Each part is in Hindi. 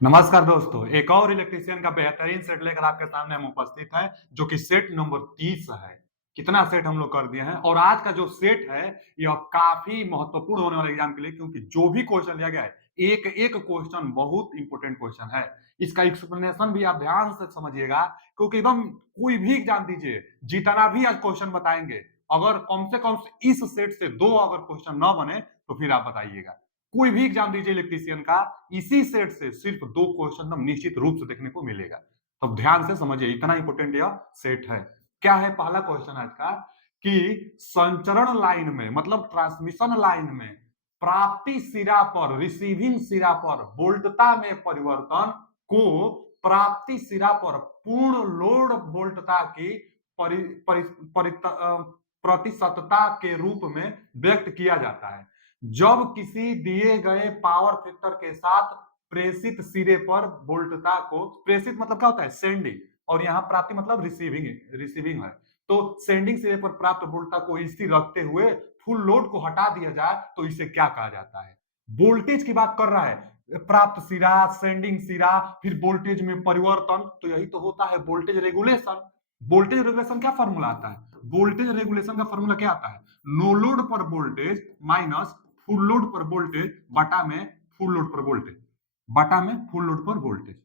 नमस्कार दोस्तों, एक और इलेक्ट्रीशियन का बेहतरीन सेट लेकर आपके सामने हम उपस्थित हैं, जो कि सेट नंबर 30 है। कितना सेट हम लोग कर दिए हैं और आज का जो सेट है, यह काफी महत्वपूर्ण होने वाले एग्जाम के लिए, क्योंकि जो भी क्वेश्चन लिया गया है, एक-एक क्वेश्चन बहुत इंपॉर्टेंट क्वेश्चन है। इसका एक्सप्लेनेशन भी आप ध्यान से समझिएगा, क्योंकि एकदम कोई भी एग्जाम दीजिए, जितना भी आज क्वेश्चन बताएंगे, अगर कम से कम इस सेट से 2 अगर क्वेश्चन न बने, तो फिर आप बताइएगा। कोई भी एग्जाम दीजिए इलेक्ट्रीशियन का, इसी सेट से सिर्फ 2 क्वेश्चन एकदम निश्चित रूप से देखने को मिलेगा। तो ध्यान से समझिए, इतना इंपॉर्टेंट यह सेट है। क्या है पहला क्वेश्चन आज का, कि संचरण लाइन में मतलब ट्रांसमिशन लाइन में प्राप्ति सिरा पर रिसीविंग सिरा पर वोल्टता में परिवर्तन को प्राप्ति सिरा पर पूर्ण लोड वोल्टता की परि, परि, परि, प्रतिशतता के रूप में व्यक्त किया जाता है, जब किसी दिए गए पावर फैक्टर के साथ प्रेषित सिरे पर वोल्टता को, प्रेषित मतलब क्या होता है, सेंडिंग, और यहाँ प्राप्ति मतलब रिसीविंग, रिसीविंग है। तो सेंडिंग सिरे पर प्राप्त वोल्टता को स्थिर रखते हुए फुल लोड को हटा दिया जाए तो इसे क्या कहा जाता है। वोल्टेज की बात कर रहा है, प्राप्त सिरा, सेंडिंग सिरा, फिर वोल्टेज में परिवर्तन, तो यही तो होता है वोल्टेज रेगुलेशन। वोल्टेज रेगुलेशन क्या फॉर्मूला आता है, वोल्टेज रेगुलेशन का फॉर्मूला क्या आता है, नो लोड पर वोल्टेज माइनस फुल लोड पर वोल्टेज बटा में फुल लोड पर वोल्टेज, बटा में फुल लोड पर वोल्टेज,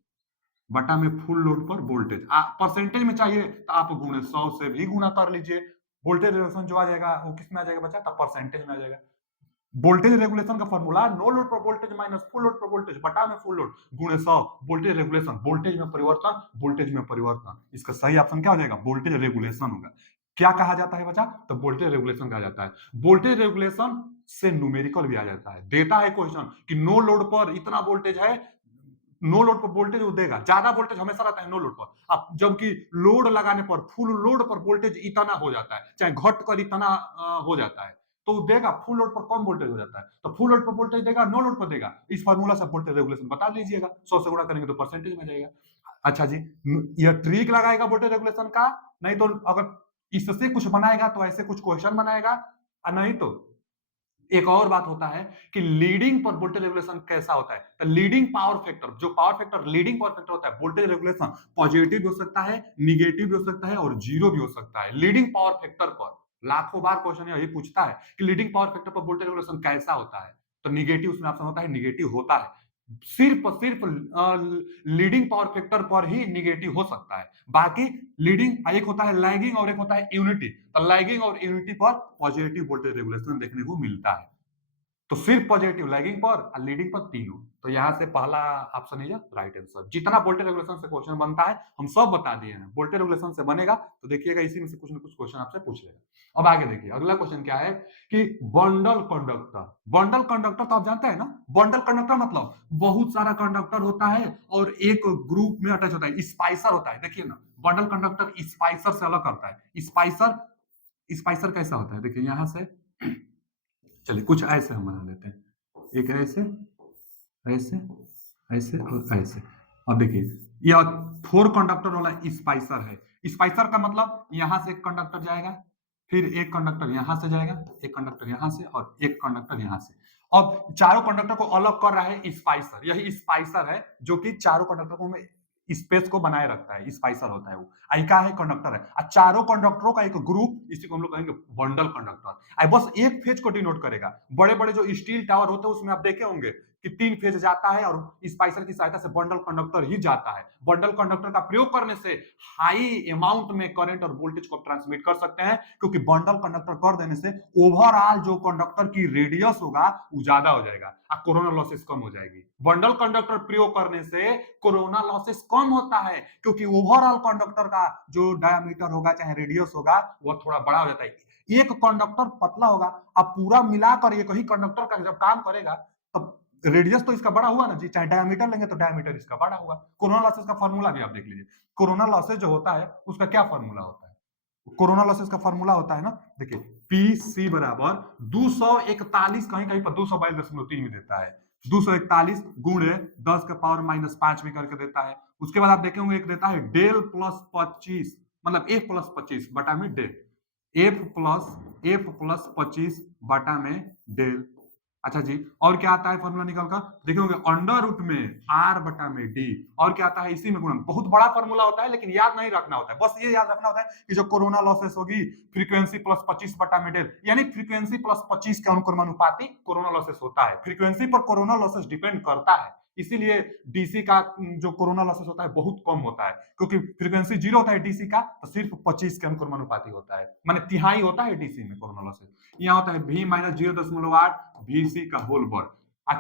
बटा में फुल लोड पर वोल्टेज। परसेंटेज में चाहिए तो आप गुणे 100 से भी गुना कर लीजिए। वोल्टेज रेगुलेशन जो आ जाएगा वो किस में आ जाएगा बच्चा, तब परसेंटेज में आ जाएगा। वोल्टेज रेगुलेशन का फॉर्मूला नो लोड पर वोल्टेज माइनस फुल लोड पर वोल्टेज बटा में फुल लोड गुणे 100। वोल्टेज रेगुलेशन, वोल्टेज में परिवर्तन, वोल्टेज में परिवर्तन, इसका सही ऑप्शन क्या हो जाएगा, वोल्टेज रेगुलेशन होगा। क्या कहा जाता है बच्चा, तो वोल्टेज रेगुलेशन कहा जाता है। वोल्टेज रेगुलेशन से न्यूमेरिकल भी आ जाता है, देता है क्वेश्चन कि नो लोड पर इतना वोल्टेज है, नो लोड पर वोल्टेज वो देगा, ज्यादा वोल्टेज हमेशा रहता है नो लोड पर, अब जबकि लोड लगाने पर फुल लोड पर वोल्टेज इतना हो जाता है, चाहे घट कर इतना हो जाता है, तो देगा फुल लोड पर कम वोल्टेज हो जाता है, तो फुल लोड पर वोल्टेज देगा, नो लोड पर देगा। इस फार्मूला से वोल्टेज रेगुलेशन बता लीजिएगा, 100 से गुणा करेंगे तो परसेंटेज में जाएगा। अच्छा जी, यह ट्रिक लगाएगा वोल्टेज रेगुलेशन का, नहीं तो अगर इससे कुछ बनाएगा तो ऐसे कुछ क्वेश्चन बनाएगा, नहीं तो एक और बात होता है कि लीडिंग पर वोल्टेज रेगुलेशन कैसा होता है, तो लीडिंग पावर फैक्टर, जो power factor leading power factor होता है, वोल्टेज रेगुलेशन पॉजिटिव भी हो सकता है, निगेटिव भी हो सकता है और जीरो भी हो सकता है। लीडिंग पावर फैक्टर पर लाखों बार क्वेश्चन यही पूछता है कि लीडिंग पावर फैक्टर पर वोल्टेज रेगुलेशन कैसा होता है, तो निगेटिव उसमें ऑप्शन होता है, निगेटिव होता है। सिर्फ लीडिंग पावर फैक्टर पर ही निगेटिव हो सकता है, बाकी लीडिंग एक होता है लैगिंग और एक होता है यूनिटी, तो लैगिंग और यूनिटी पर पॉजिटिव वोल्टेज रेगुलेशन देखने को मिलता है। तो सिर्फ पॉजिटिव लैगिंग पर और लीडिंग पर तीनों, तो यहां से पहला ऑप्शन है राइट आंसर। जितना वोल्टेज रेगुलेशन से क्वेश्चन बनता है हम सब बता दिए हैं, वोल्टेज रेगुलेशन से बनेगा तो देखिएगा इसी में से कुछ ना कुछ क्वेश्चन आपसे पूछ लेगा। अब आगे देखिए अगला क्वेश्चन क्या है, कि बंडल कंडक्टर, बंडल कंडक्टर तो आप जानते हैं ना, बंडल कंडक्टर मतलब बहुत सारा कंडक्टर होता है और एक ग्रुप में अटैच होता है, स्पाइसर होता है। देखिए ना, बंडल कंडक्टर स्पाइसर से अलग करता है। स्पाइसर, स्पाइसर कैसा होता है, देखिए यहां से, चलिए कुछ ऐसे हम बना लेते हैं, एक ऐसे, ऐसे, ऐसे और ऐसे। अब देखिए यह 4 कंडक्टर वाला स्पाइसर है। स्पाइसर का मतलब यहां से एक कंडक्टर जाएगा, फिर एक कंडक्टर यहां से जाएगा, एक कंडक्टर यहां से और एक कंडक्टर यहां से। अब चारों कंडक्टर को अलग कर रहा है स्पाइसर, यही स्पाइसर है जो कि चारों कंडक्टर को में स्पेस को बनाए रखता है, स्पाइसर होता है वो। आइका है कंडक्टर है, और चारों कंडक्टरों का एक ग्रुप, इसी को हम लोग कहेंगे बंडल कंडक्टर। आई बस एक फेज को डिनोट करेगा। बड़े बड़े जो स्टील टावर होते हैं उसमें आप देखे होंगे कि 3 फेज जाता है और स्पाइसर की सहायता से बंडल कंडक्टर ही जाता है। बंडल कंडक्टर का प्रयोग करने से हाई अमाउंट में करंट और वोल्टेज को ट्रांसमिट कर सकते हैं, क्योंकि बंडल कंडक्टर कर देने से ओवरऑल जो कंडक्टर की रेडियस होगा वो ज्यादा हो जाएगा और कोरोना लॉसेस कम हो जाएगी। बंडल कंडक्टर प्रयोग करने से कोरोना लॉसेस कम होता है, क्योंकि ओवरऑल कंडक्टर का जो डायमीटर होगा चाहे रेडियस होगा वह थोड़ा बड़ा हो जाता है। एक कंडक्टर पतला होगा, अब पूरा मिलाकर एक ही कंडक्टर का जब काम करेगा तब रेडियस तो इसका बड़ा हुआ ना जी, चाहे डायमीटर लेंगे तो डायमीटर इसका बड़ा हुआ। कोरोना लॉसेस का फॉर्मूला भी आप देख लीजिए, कोरोना लॉसेस जो होता है उसका क्या फॉर्मूला होता है, कोरोना लॉसेस का फॉर्मूला होता है ना, देखिए पी सी बराबर 241, कहीं कहीं पर 222.3 भी देता है, 241 गुणे 10 के पावर माइनस 5 भी करके देता है। उसके बाद आप देखेंगे एक देता है डेल प्लस 25, मतलब एफ प्लस 25 बटा में डेल, एफ प्लस 25 बटा में डेल। अच्छा जी, और क्या आता है फॉर्मूला निकल कर देखोगे, अंडर रूट में आर बटा में डी, और क्या आता है इसी में गुणन। बहुत बड़ा फॉर्मूला होता है लेकिन याद नहीं रखना होता है, बस ये याद रखना होता है कि जो कोरोना लॉसेस होगी फ्रीक्वेंसी प्लस 25 बटा मिडेल, यानी फ्रीक्वेंसी प्लस 25 के अनुक्रमानुपाती कोरोना लॉसेस होता है। फ्रीक्वेंसी पर कोरोना लॉसेस डिपेंड करता है, इसीलिए डीसी का जो कोरोना लॉसेस होता है बहुत कम होता है, क्योंकि फ्रीक्वेंसी 0 होता है डीसी का, तो सिर्फ 25 के अनुक्रमानुपाती होता है, माने तिहाई होता है डीसी में कोरोना लॉसेस। यहाँ होता है v माइनस 0.8 VC का होल वर्ग,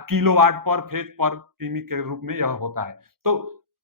किलोवाट पर फेज पर किमी के रूप में यह होता है। तो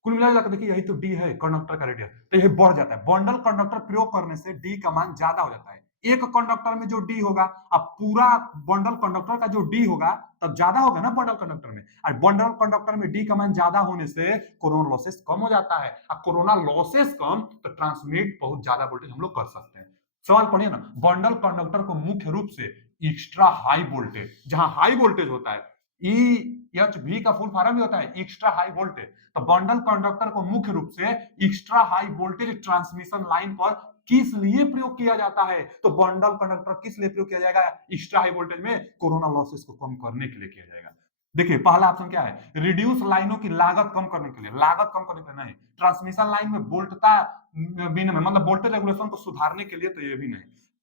कुल मिलाकर देखिए यही तो डी है कंडक्टर का रेडियस, तो यह बढ़ जाता है। बंडल कंडक्टर प्रयोग करने से डी का मान ज्यादा हो जाता है। एक कंडक्टर में जो डी होगा, अब पूरा बंडल कंडक्टर का जो डी होगा तब ज्यादा होगा ना बंडल कंडक्टर में, और बंडल कंडक्टर में डी का मान ज्यादा होने से कोरोना लॉसेस कम हो जाता है। अब कोरोना लॉसेस कम तो ट्रांसमिट बहुत ज्यादा वोल्टेज हम लोग कर सकते हैं। सवाल पढ़िए ना, बंडल कंडक्टर को मुख्य रूप से एक्स्ट्रा हाई वोल्टेज, जहां हाई वोल्टेज होता है, EHV का फुल फॉर्म भी होता है एक्स्ट्रा हाई वोल्टेज, तो बंडल कंडक्टर को मुख्य रूप से extra high voltage transmission line पर किस लिए प्रयोग किया जाता है? तो बंडल कंडक्टर किस लिए प्रयोग किया जाएगा एक्स्ट्रा हाई वोल्टेज में? कोरोना लॉसेस को कम करने के लिए किया जाएगा। देखिए पहला ऑप्शन क्या है, रिड्यूस लाइनों की लागत कम करने के लिए, लागत कम करने के लिए नहीं, ट्रांसमिशन लाइन में वोल्टता बिन में मतलब वोल्टेज रेगुलेशन को सुधारने के लिए तो ये भी नहीं,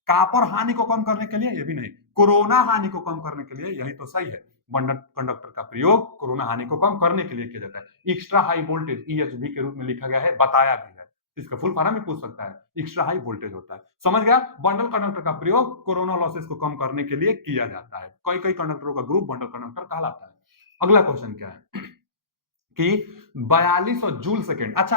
कापर हानि को कम करने के लिए ये भी नहीं, कोरोना हानि को कम करने के लिए यही तो सही है। बंडल कंडक्टर का प्रयोग कोरोना हानि को कम करने के लिए किया जाता है। एक्स्ट्रा हाई वोल्टेज EHV के रूप में लिखा गया है, बताया भी है, इसका फुल फॉर्म भी पूछ सकता है, एक्स्ट्रा हाई वोल्टेज होता है। समझ गया, बंडल कंडक्टर का प्रयोग कोरोना लॉसेस को कम करने के लिए किया जाता है। कई कई कंडक्टरों का ग्रुप बंडल कंडक्टर कहलाता है। अगला क्वेश्चन क्या है कि 4200 जूल सेकेंड। अच्छा,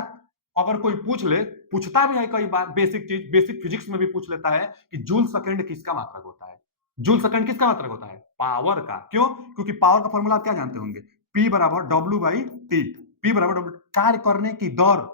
अगर कोई पूछ ले, पूछता भी है कई बार, बेसिक चीज, बेसिक फिजिक्स में भी पूछ लेता है कि जूल सेकेंड किसका मात्रक होता है? जूल सेकेंड किसका मात्रक होता है? पावर का। क्यों? क्योंकि पावर का फॉर्मूला आप क्या जानते होंगे, P बराबर W/T। P बराबर W, कार्य करने की दर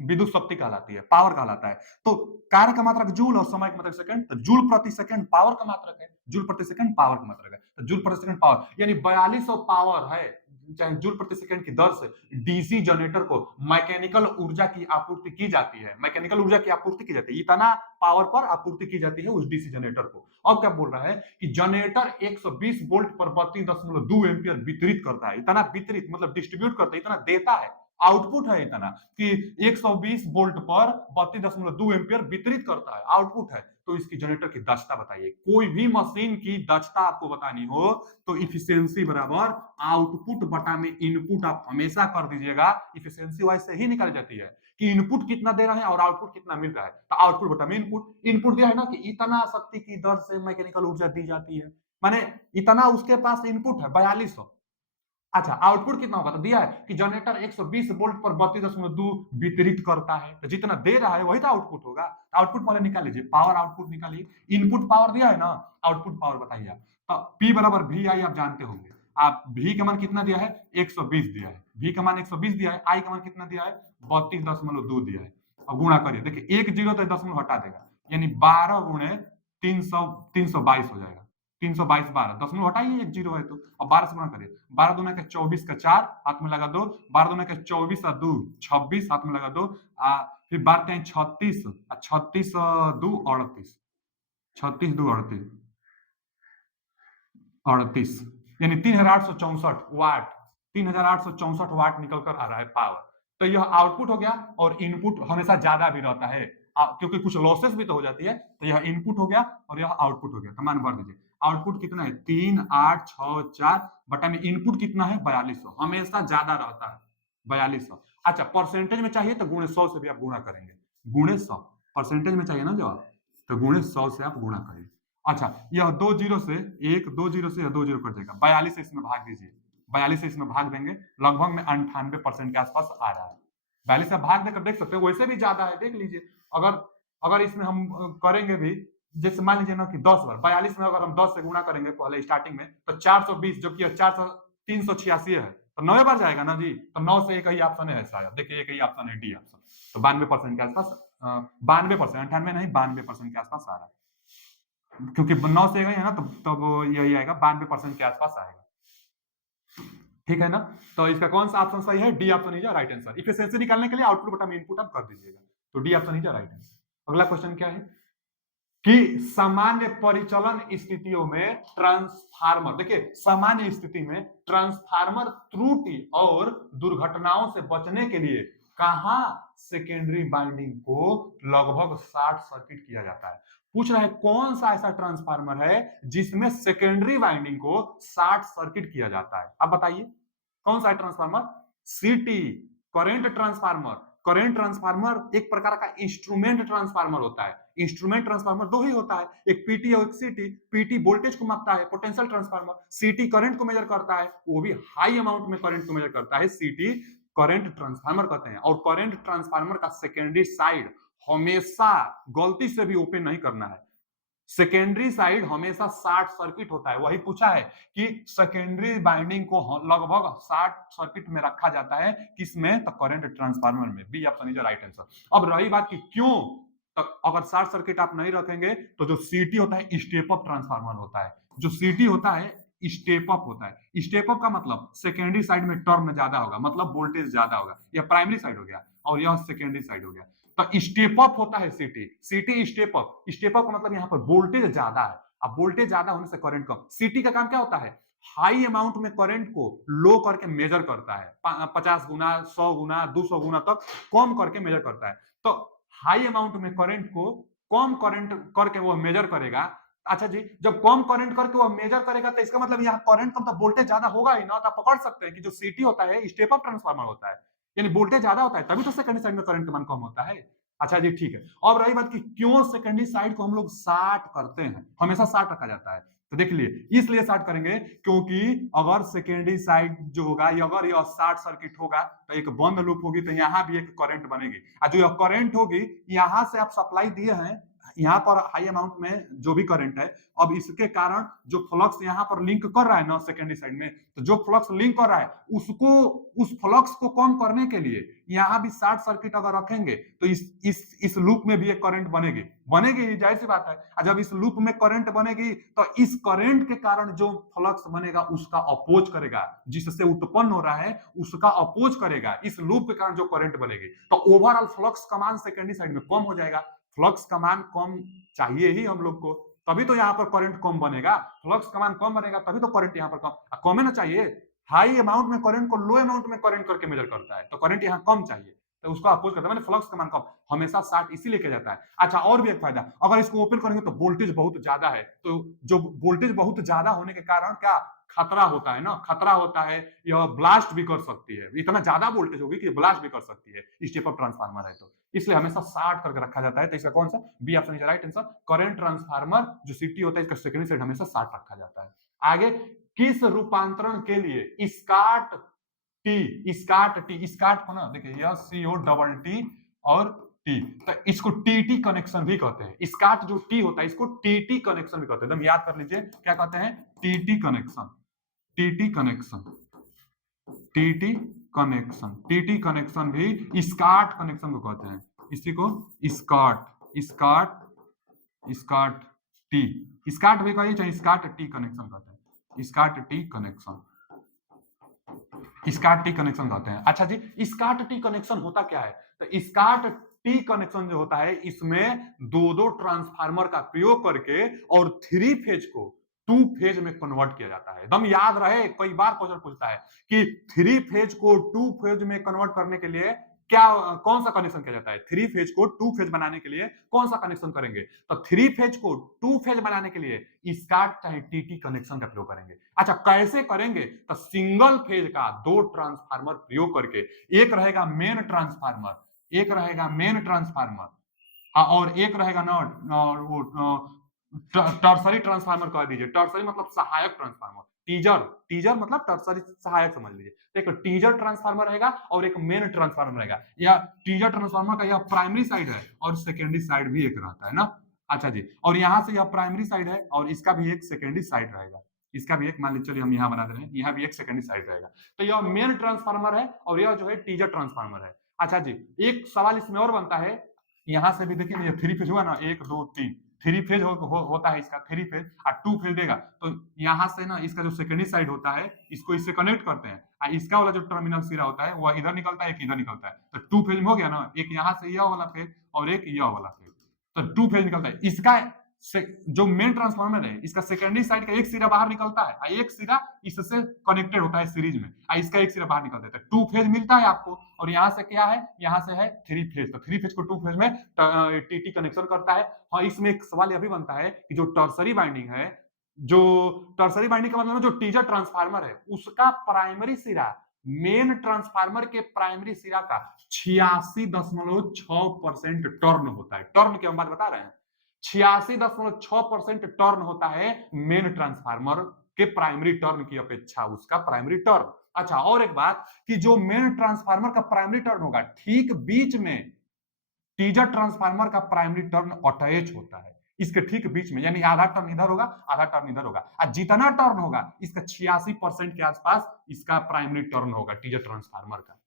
विद्युत शक्ति कहलाती है, पावर कहलाता है। तो कार्य का मात्रक जूल और समय का मात्रक सेकंड, तो जूल प्रति सेकंड पावर का मात्रक है, जूल प्रति सेकंड पावर का मात्रक है, तो जूल प्रति सेकंड पावर यानी 4200 पावर है, चाहे जूल प्रति सेकंड की दर से डीसी जनरेटर को मैकेनिकल ऊर्जा की आपूर्ति की जाती है, मैकेनिकल ऊर्जा की आपूर्ति की जाती है, इतना पावर पर आपूर्ति की जाती है उस डीसी जनरेटर को। अब क्या बोल रहा है कि जनरेटर 120 वोल्ट पर 32.2 एम्पियर वितरित करता है, इतना वितरित मतलब डिस्ट्रीब्यूट करता है, इतना देता है, आउटपुट है इतना कि 120 वोल्ट पर 32.2 एम्पियर वितरित करता है, आउटपुट है। तो इसकी जनरेटर की दक्षता बताइए। कोई भी मशीन की दक्षता आपको बतानी हो तो इफिशियंसी बराबर आउटपुट बटा में इनपुट आप हमेशा कर दीजिएगा। इफिशियंसी वैसे ही निकल जाती है कि इनपुट कितना दे रहे हैं और आउटपुट कितना मिल रहा है, तो आउटपुट बटा में इनपुट। इनपुट दिया है ना कि इतना शक्ति की दर से मैकेनिकल ऊर्जा दी जाती है, माने इतना उसके पास इनपुट है 4200। अच्छा, आउटपुट कितना होगा? तो दिया है कि जनरेटर 120 वोल्ट पर 32.2 वितरित करता है, तो जितना दे रहा है वही तो आउटपुट होगा। आउटपुट पहले निकाल लीजिए, पावर आउटपुट निकालिए, इनपुट पावर दिया है ना, आउटपुट पावर बताइए आप। तो P बराबर VI आप जानते होंगे, आप V का मान कितना दिया है? 120 दिया है, V का मान 120 दिया है, I का मान कितना दिया है? 32.2 दिया है। अब गुणा करिए, देखिए एक जीरो तो 10 हटा देगा, यानी 12 गुणे 322 हो जाएगा। 322 12 दशमलव हटाइए, एक जीरो है तो, अब 12 से गुणा करिए, 12 दूना के 24 का 4 हाथ में लगा दो, 12 दूना के 24 और 2 26 हाथ में लगा दो, फिर 12 के 36 और 36 2 38, 36 2 38 38, यानी 3864 वाट, 3864 वाट निकल कर आ रहा है पावर। तो यह आउटपुट हो गया, और इनपुट हमेशा ज्यादा भी रहता है क्योंकि कुछ लॉसेस भी तो हो जाती है, तो यह इनपुट हो गया और यह आउटपुट हो गया। कमान भर दीजिए, आउटपुट कितना है? 3864 बटा में इनपुट कितना है? 4200, हमेशा ज्यादा रहता है 4200। अच्छा, परसेंटेज में चाहिए तो गुणे 100 से भी आप गुणा करेंगे, गुणे 100 परसेंटेज में चाहिए ना जवाब, तो गुणे 100 से आप गुणा करिए। अच्छा, यह 2 जीरो से एक, 2 जीरो से यह 2 जीरो कट जाएगा, 42 से इसमें भाग दीजिए, 42 से इसमें भाग देंगे, लगभग में 98% के आसपास आ रहा है। 42 से भाग देकर देख सकते हो, वैसे भी ज्यादा है, देख लीजिए। अगर अगर इसमें हम करेंगे भी, जैसे मान लीजिए ना कि 10 बार 42 में अगर हम 10 से गुणा करेंगे पहले स्टार्टिंग में, तो 420, जो कि 386 है, तो 9 बार जाएगा ना जी, तो 9 से एक ही ऑप्शन है शायद, देखिए एक ही ऑप्शन है, डी ऑप्शन। तो 92% के आसपास, 92%, 98 नहीं, 92% के आसपास आ रहा है, क्योंकि 9 से गए है ना, तब यही आएगा, 92% के आसपास आएगा। ठीक है ना? तो इसका कौन सा ऑप्शन सही है? D option is right answer. Efficiency निकालने के लिए आउटपुट बटा में इनपुट आप कर दीजिएगा, तो D option is right answer. अगला क्वेश्चन क्या है कि सामान्य परिचालन स्थितियों में ट्रांसफार्मर, देखिए सामान्य स्थिति में ट्रांसफार्मर त्रुटि और दुर्घटनाओं से बचने के लिए कहां सेकेंडरी बाइंडिंग को लगभग 60 सर्किट किया जाता है। पूछ रहा है कौन सा ऐसा ट्रांसफार्मर है जिसमें सेकेंडरी बाइंडिंग को 60 सर्किट किया जाता है। अब बताइए कौन सा है ट्रांसफार्मर। सीटी, करेंट ट्रांसफार्मर। करेंट ट्रांसफार्मर एक प्रकार का इंस्ट्रूमेंट ट्रांसफार्मर होता है। इंस्ट्रूमेंट ट्रांसफार्मर दो ही होता है, एक पीटी और एक सीटी। पीटी वोल्टेज को मापता है, पोटेंशियल ट्रांसफार्मर। सीटी करंट को मेजर करता है, वो भी हाई अमाउंट में करंट को मेजर करता है, सीटी करंट ट्रांसफार्मर कहते हैं। और करंट ट्रांसफार्मर का सेकेंडरी साइड हमेशा गलती से भी ओपन नहीं करना है। सेकेंडरी साइड हमेशा 60 सर्किट होता है। वही पूछा है कि सेकेंडरी बाइंडिंग को लगभग 60 सर्किट में रखा जाता है, किसमें, तो करंट ट्रांसफार्मर में। B option is right answer. अब रही बात कि क्यों, तो अगर 60 सर्किट आप नहीं रखेंगे तो जो सीटी होता है स्टेप अप ट्रांसफार्मर होता है। जो सीटी होता है स्टेप अप होता है। स्टेप अप का मतलब सेकेंडरी साइड में टर्न ज्यादा होगा, मतलब वोल्टेज ज्यादा होगा। यह प्राइमरी साइड हो गया और यह सेकेंडरी साइड हो गया। तो स्टेप अप होता है सीटी। सीटी स्टेप अप। स्टेप अप का मतलब यहाँ पर वोल्टेज ज्यादा है। अब वोल्टेज ज्यादा होने से करंट कम। सीटी का काम क्या होता है, हाई अमाउंट में करंट को लो करके मेजर करता है। 50 गुना, 100 गुना, 200 गुना तक कम करके मेजर करता है। तो हाई अमाउंट में करंट को कम करंट करके वो मेजर करेगा। अच्छा जी, जब कम करंट करके वो मेजर करेगा तो इसका मतलब यहाँ करंट कम, तो वोल्टेज ज्यादा होगा ही ना। तो आप पकड़ सकते हैं कि जो सीटी होता है स्टेप अप ट्रांसफार्मर होता है, यानी वोल्टेज ज्यादा होता है, तभी तो सेकंडरी साइड में करंट का मान कम होता है। अच्छा जी ठीक है। अब रही बात कि क्यों सेकेंडरी साइड को हम लोग 60 करते हैं, हमेशा 60 रखा जाता है। तो देख लिए इसलिए 60 करेंगे क्योंकि अगर सेकेंडरी साइड जो होगा, अगर यह 60 सर्किट होगा तो एक बंद लूप होगी, तो यहां भी एक करंट बनेगी। और जो यह करंट होगी, यहां से आप सप्लाई दिए हैं, यहाँ पर हाई अमाउंट में जो भी करंट है, अब इसके कारण जो फ्लक्स यहाँ पर लिंक कर रहा है ना सेकेंडरी साइड में, तो जो फ्लक्स लिंक कर रहा है उसको, उस फ्लक्स को कम करने के लिए यहाँ भी 60 सर्किट अगर रखेंगे तो इस लूप में भी एक करंट बनेगी, जाहिर सी बात है। और जब इस लूप में करंट बनेगी तो इस करंट के कारण जो फ्लक्स बनेगा उसका अपोज करेगा, जिससे उत्पन्न हो रहा है उसका अपोज करेगा इस लूप के कारण जो करंट बनेगी। तो ओवरऑल फ्लक्स का मान सेकेंडरी साइड में कम हो जाएगा। फ्लक्स का मान कम चाहिए ही हम लोग को, तभी तो यहाँ पर करंट कम बनेगा। फ्लक्स का मान कम बनेगा तभी तो करंट यहाँ पर कम है ना चाहिए। हाई अमाउंट में करंट को लो अमाउंट में करंट करके मेजर करता है, तो करंट यहाँ कम चाहिए, तो उसको अपोज करता है, मैंने फ्लक्स का मान कम, हमेशा 60 इसीलिए किया जाता है। अच्छा, और भी एक फायदा, अगर इसको ओपन करेंगे तो वोल्टेज बहुत ज्यादा है, तो जो वोल्टेज बहुत ज्यादा होने के कारण क्या खतरा होता है ना, खतरा होता है, यह ब्लास्ट भी कर सकती है। इतना ज्यादा वोल्टेज होगी कि ब्लास्ट भी कर सकती है, स्टेप अप ट्रांसफार्मर है तो इसलिए हमेशा 60 करके रखा जाता है। तो इसका कौन सा, B option is right answer. Current transformer जो सीटी होता है इसका सेकेंडरी साइड हमेशा 60 रखा जाता है। आगे, किस रूपांतरण के लिए स्काट को ना देखिए, यह CO डबल टी और टी, तो इसको टीटी कनेक्शन भी कहते हैं। स्काट जो टी होता है इसको टीटी कनेक्शन भी कहते हैं, एकदम याद कर लीजिए क्या कहते हैं, TT connection. TT connection, TT connection, TT connection भी स्काट कनेक्शन को कहते हैं। इसी को स्काट स्काट स्काट टी, स्काट भी कहिए चाहे स्काट टी कनेक्शन कहते हैं। स्काट टी कनेक्शन, स्काट टी कनेक्शन कहते हैं। अच्छा जी, स्काट टी कनेक्शन होता क्या है, तो स्काट टी कनेक्शन जो होता है इसमें दो ट्रांसफार्मर का प्रयोग करके और 3 फेज को 2 फेज में कन्वर्ट किया जाता है। एकदम याद रहे, कई बार क्वेश्चन पूछता है कि 3 फेज को 2 फेज में कन्वर्ट करने के लिए क्या, कौन सा कनेक्शन किया जाता है। 3 फेज को 2 फेज बनाने के लिए कौन सा कनेक्शन करेंगे, तो 3 फेज को 2 फेज बनाने के लिए स्काट चाहे टीटी कनेक्शन का प्रयोग करेंगे। अच्छा, कैसे करेंगे, तो सिंगल फेज का 2 ट्रांसफार्मर प्रयोग करके, एक रहेगा मेन ट्रांसफार्मर, एक रहेगा मेन ट्रांसफार्मर, और एक रहेगा ना वो टर्सरी ट्रांसफार्मर कह दीजिए। टर्सरी मतलब सहायक ट्रांसफार्मर, टीजर, टीजर मतलब टर्सरी सहायक समझ लीजिए। एक टीजर ट्रांसफार्मर रहेगा और एक मेन ट्रांसफार्मर रहेगा। या टीजर ट्रांसफार्मर का यह प्राइमरी साइड है और सेकेंडरी साइड भी एक रहता है ना। अच्छा जी, और यहां से यह प्राइमरी साइड है और इसका भी एक सेकेंडरी साइड रहेगा। इसका भी एक, मान लीजिए चलिए हम यहाँ बना दे रहे हैं, यहाँ भी एक सेकेंडरी साइड रहेगा। तो यह मेन ट्रांसफार्मर है और यह जो है टीजर ट्रांसफार्मर है। अच्छा जी, एक सवाल इसमें और बनता है, यहां से भी देखिए ये 3 फेज हुआ ना, 1 2 3, 3 फेज होता है इसका, 3 फेज और 2 फेज देगा। तो यहां से ना इसका जो सेकेंडरी साइड होता है इसको इससे कनेक्ट करते हैं, और इसका वाला जो टर्मिनल सिरा होता है वह इधर निकलता है, एक इधर निकलता है। तो 2 फेज में हो गया ना, एक यहाँ से यह वाला फेज और एक यह वाला फेज, तो 2 फेज निकलता है। इसका जो मेन ट्रांसफार्मर है इसका सेकेंडरी साइड का एक सिरा बाहर निकलता है और एक सिरा इससे कनेक्टेड होता है सीरीज में, इसका एक सिरा बाहर निकलता है, तो टू फेज मिलता है आपको। और यहाँ से क्या है, यहाँ से है थ्री फेज, तो थ्री फेज को टू फेज में टीटी कनेक्शन करता है। हाँ, इसमें एक सवाल यह भी बनता है कि जो टर्सरी बाइंडिंग है, जो टर्सरी बाइंडिंग का मतलब जो टीजर ट्रांसफार्मर है उसका प्राइमरी सिरा मेन ट्रांसफार्मर के प्राइमरी सिरा का 86.6% टर्न होता है। टर्न की हम बात बता रहे हैं, 86.6% टर्न होता है मेन ट्रांसफार्मर के प्राइमरी टर्न की अपेक्षा, उसका प्राइमरी टर्न। अच्छा, और एक बात कि जो मेन ट्रांसफार्मर का प्राइमरी टर्न होगा ठीक बीच में टीजर ट्रांसफार्मर का प्राइमरी टर्न अटैच होता है, इसके ठीक बीच में, यानी आधा टर्न इधर होगा आधा टर्न इधर होगा, और जितना टर्न होगा इसका 86% के आसपास इसका प्राइमरी टर्न होगा टीजर ट्रांसफार्मर का,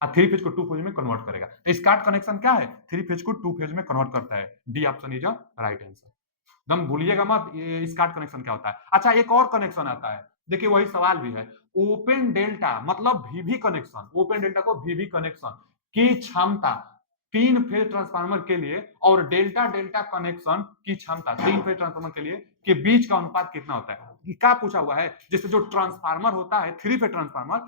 और थ्री फेज को टू फेज में कन्वर्ट करेगा। तो स्कार्ट कनेक्शन क्या है, थ्री फेज को टू फेज में कन्वर्ट करता है। D option is right answer. एकदम भूलिएगा मत ये स्कार्ट कनेक्शन क्या होता है। अच्छा, एक और कनेक्शन आता है, देखिए वही सवाल भी है, ओपन डेल्टा मतलब वीवी कनेक्शन, ओपन डेल्टा को वीवी कनेक्शन की क्षमता तीन फेज ट्रांसफार्मर के लिए और डेल्टा डेल्टा कनेक्शन की क्षमता तीन फेज ट्रांसफार्मर के लिए के बीच का अनुपात कितना होता है, क्या पूछा हुआ है। जैसे जो ट्रांसफार्मर होता है थ्री फेज ट्रांसफार्मर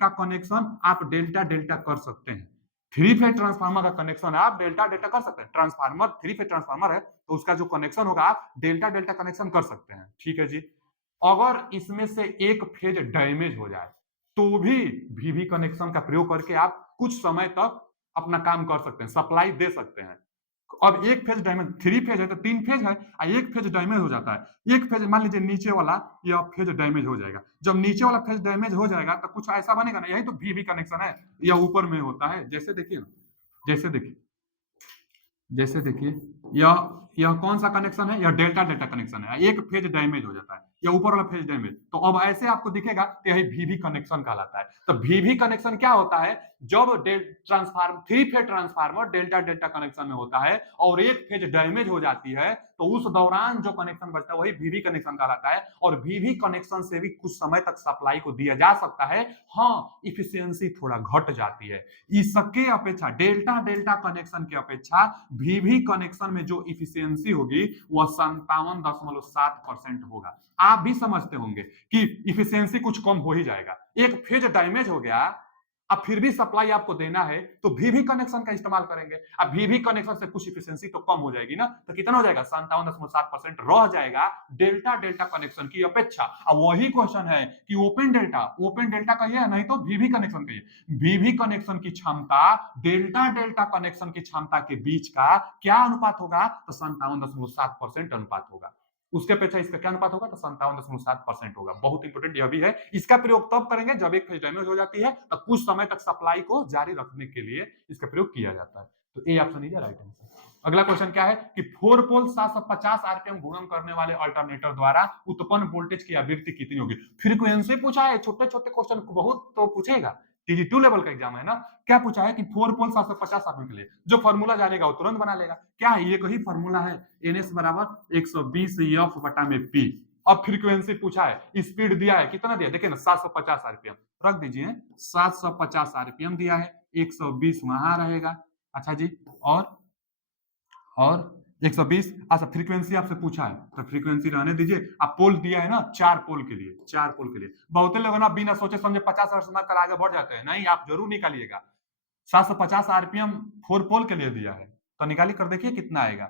का कनेक्शन आप डेल्टा डेल्टा कर सकते हैं, थ्री फेज ट्रांसफार्मर का कनेक्शन आप डेल्टा डेल्टा कर सकते हैं। ट्रांसफार्मर थ्री फेज ट्रांसफार्मर है तो उसका जो कनेक्शन होगा आप डेल्टा डेल्टा कनेक्शन कर सकते हैं, ठीक है जी। अगर इसमें से एक फेज डैमेज हो जाए तो भी वीवी कनेक्शन का प्रयोग करके आप कुछ समय तक अपना काम कर सकते हैं, सप्लाई दे सकते हैं। अब एक फेज डैमेज, थ्री फेज है तो तीन फेज है, एक फेज डैमेज हो जाता है, एक फेज मान लीजिए नीचे वाला यह फेज डैमेज हो जाएगा, जब नीचे वाला फेज डैमेज हो जाएगा तो कुछ ऐसा बनेगा ना, यही तो वीवी कनेक्शन है, यह ऊपर में होता है। जैसे देखिए ना, जैसे देखिए जैसे देखिए यह कौन सा कनेक्शन है, यह डेल्टा डेल्टा कनेक्शन है, एक फेज डैमेज हो जाता है, या ऊपर वाला फेज डैमेज, तो अब ऐसे आपको दिखेगा तो यही वीवी कनेक्शन कहलाता है। तो वीवी कनेक्शन क्या होता है, जब transformer three phase transformer delta delta connection में होता है और एक फेज डैमेज हो जाती है तो उस दौरान जो कनेक्शन बचता है वही वीवी कनेक्शन कहलाता है। और वीवी कनेक्शन से भी कुछ समय तक सप्लाई को दिया जा सकता है, हाँ इफिशियंसी थोड़ा घट जाती है, इसके अपेक्षा डेल्टा डेल्टा कनेक्शन की अपेक्षा वीवी कनेक्शन में जो इफिशियंसी होगी वह 57.7% होगा। आप भी समझते होंगे कि इफिशियंसी कुछ कम हो ही जाएगा, एक फेज डैमेज हो गया अब फिर भी सप्लाई आपको देना है तो वीवी कनेक्शन का इस्तेमाल करेंगे। अब वीवी कनेक्शन से कुछ इफिशियंसी तो कम हो जाएगी ना, तो कितना हो जाएगा 57.7% रह जाएगा डेल्टा डेल्टा कनेक्शन की अपेक्षा। अब वही क्वेश्चन है कि ओपन डेल्टा कहिए या नहीं तो वीवी कनेक्शन कहिए, वीवी कनेक्शन की क्षमता डेल्टा डेल्टा कनेक्शन की क्षमता के बीच का क्या अनुपात होगा, तो 57.7% अनुपात होगा। उसके अपेक्षा इसका क्या अनुपात होगा, तो 57.7% होगा। बहुत इंपोर्टेंट यह भी है, इसका प्रयोग तब करेंगे जब एक फेज डैमेज हो जाती है, तब कुछ समय तक सप्लाई को जारी रखने के लिए इसका प्रयोग किया जाता है। तो A option is right answer. अगला क्वेश्चन क्या है कि 4 पोल 750 आरपीएम घूर्णन करने वाले अल्टरनेटर द्वारा उत्पन्न वोल्टेज की आवृत्ति कितनी होगी। फ्रीक्वेंसी पूछा है, छोटे छोटे क्वेश्चन बहुत तो पूछेगा, टीजी2 लेवल का एग्जाम है ना। क्या पूछा है कि 4 पोल 750 आरपीएम के लिए जो फॉर्मूला जानेगा वो तुरंत बना लेगा। क्या है, ये कही फॉर्मूला है, ns बराबर 120 f बटा में p। अब फ्रीक्वेंसी पूछा है, स्पीड दिया है, कितना दिया देखिए ना 750 आरपीएम, रख दीजिए 750 आरपीएम दिया है, 120 वहां रहेगा। अच्छा जी, और 120। अच्छा, फ्रीक्वेंसी आपसे पूछा है तो फ्रीक्वेंसी रहने दीजिए। आप पोल दिया है ना, 4 पोल के लिए, 4 पोल के लिए बहुत लोग ना बिना सोचे समझे 50 हर्ट्ज कर आगे बढ़ जाते हैं, नहीं आप जरूर निकालिएगा। 750 आरपीएम 4 पोल के लिए दिया है तो निकाली कर देखिए कितना आएगा।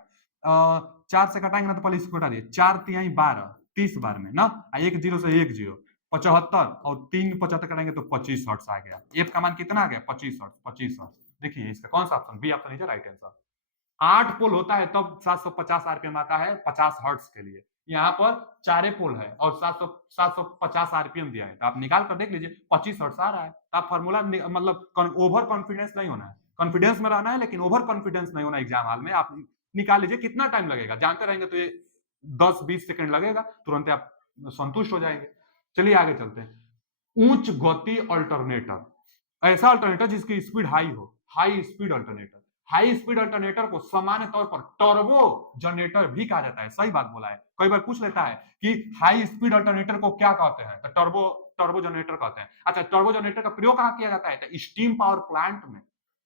4 से घटाएंगे ना तो पहले इसको घटा दिए, 4 तिहाई 12, 30 बार में ना, एक जीरो से एक जीरो 75 और 3 75 करेंगे तो 25 हर्ट्ज आ गया। एफ का मान कितना आ गया, 25 हर्ट्ज, 25 हर्ट्ज। देखिए इसका कौन सा option, B option is right answer. 8 pole होता है तब 750 आरपीएम आता है 50 हर्ट्ज के लिए, यहाँ पर 4 पोल है और 750 आरपीएम दिया है, तो आप निकाल कर देख लीजिए 25 हर्ट्ज आ रहा है। तो आप फॉर्मूला मतलब ओवर कॉन्फिडेंस नहीं होना है, कॉन्फिडेंस में रहना है लेकिन ओवर कॉन्फिडेंस नहीं होना एग्जाम हॉल में। आप निकाल लीजिए कितना टाइम लगेगा, जानते रहेंगे तो ये 10-20 सेकंड लगेगा, तुरंत आप संतुष्ट हो जाएंगे। चलिए आगे चलते हैं। उच्च गति अल्टरनेटर, ऐसा अल्टरनेटर जिसकी स्पीड हाई हो, high speed alternator. High speed alternator को सामान्य तौर पर टर्बो जनरेटर भी कहा जाता है, सही बात बोला है। कई बार पूछ लेता है कि हाई स्पीड अल्टरनेटर को क्या कहते हैं, तो टर्बो जनरेटर कहते हैं। अच्छा, टर्बो जनरेटर का प्रयोग कहां किया जाता है, तो स्टीम पावर प्लांट में।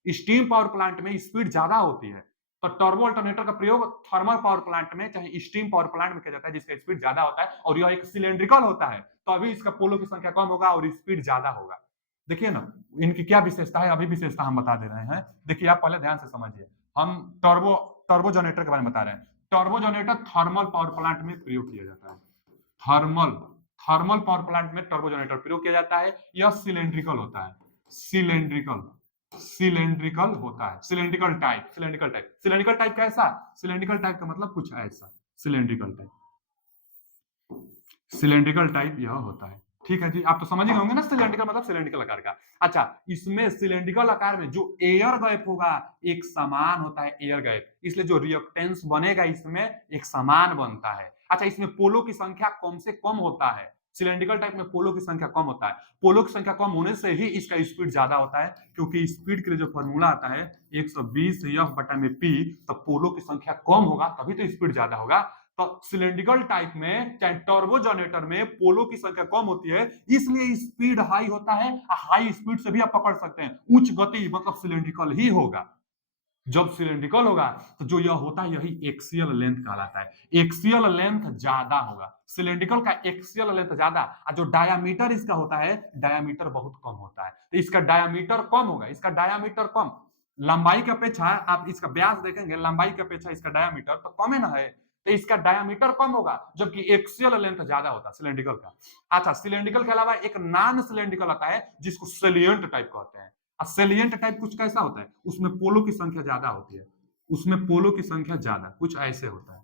स्टीम पावर प्लांट में स्पीड ज्यादा होती है तो टर्बो अल्टरनेटर का प्रयोग थर्मल पावर प्लांट में चाहे स्टीम पावर प्लांट में किया जाता है जिसका स्पीड ज्यादा होता है और यह एक सिलेंड्रिकल होता है, तो अभी इसका पोलो की संख्या कम होगा और स्पीड ज्यादा होगा। देखिए ना, इनकी क्या विशेषता है, अभी विशेषता हम बता दे रहे हैं। देखिए आप पहले ध्यान से समझिए, हम टर्बो टर्बो जनरेटर के बारे में बता रहे हैं। Turbo generator thermal power plant में प्रयोग किया जाता है। थर्मल थर्मल पावर प्लांट में टर्बो जनरेटर प्रयोग किया जाता है। यह सिलेंड्रिकल होता है, सिलेंड्रिकल सिलेंड्रिकल होता है, cylindrical type, cylindrical type, cylindrical type कैसा, सिलेंड्रिकल टाइप का मतलब कुछ ऐसा, सिलेंड्रिकल टाइप, सिलेंड्रिकल टाइप यह होता है। ठीक है जी, आप तो समझ ही होंगे ना, सिलेंड्रिकल मतलब सिलेंड्रिकल आकार का। अच्छा, इसमें सिलेंड्रिकल आकार में जो एयर गैप होगा एक समान होता है, एयर गैप, इसलिए जो रिएक्टेंस बनेगा इसमें एक समान बनता है। अच्छा, इसमें पोलो की संख्या कम से कम होता है, सिलेंड्रिकल टाइप में पोलो की संख्या कम होता है। पोलो की संख्या कम होने से ही इसका स्पीड ज्यादा होता है, क्योंकि स्पीड के लिए जो फॉर्मूला आता है 120 एफ बटा में पी, तो पोलो की संख्या कम होगा तभी तो स्पीड ज्यादा होगा। तो सिलेंड्रिकल टाइप में चाहे टर्बो जनरेटर में पोलो की संख्या कम होती है, इसलिए स्पीड हाई होता है। हाई स्पीड से भी आप पकड़ सकते हैं, उच्च गति मतलब सिलेंड्रिकल ही होगा। जब सिलेंड्रिकल होगा तो जो यह होता है यही एक्सियल लेंथ कहलाता है, एक्सियल लेंथ ज्यादा होगा। सिलेंड्रिकल का एक्सियल लेंथ ज्यादा, और जो डायामीटर इसका होता है डायामीटर बहुत कम होता है, तो इसका डायामीटर कम होगा, इसका डायामीटर कम, लंबाई की अपेक्षा आप इसका व्यास देखेंगे, लंबाई की अपेक्षा इसका डायामीटर तो कम है ना है, तो इसका डायामीटर कम होगा, जबकि एक्सियल लेंथ ज्यादा होता है सिलेंड्रिकल का। अच्छा, सिलेंड्रिकल के अलावा एक नॉन सिलेंड्रिकल आता है जिसको सेलिएंट टाइप कहते हैं। सेलिएंट टाइप कुछ कैसा होता है, उसमें पोलो की संख्या ज्यादा होती है, उसमें पोलो की संख्या ज्यादा, कुछ ऐसे होता है,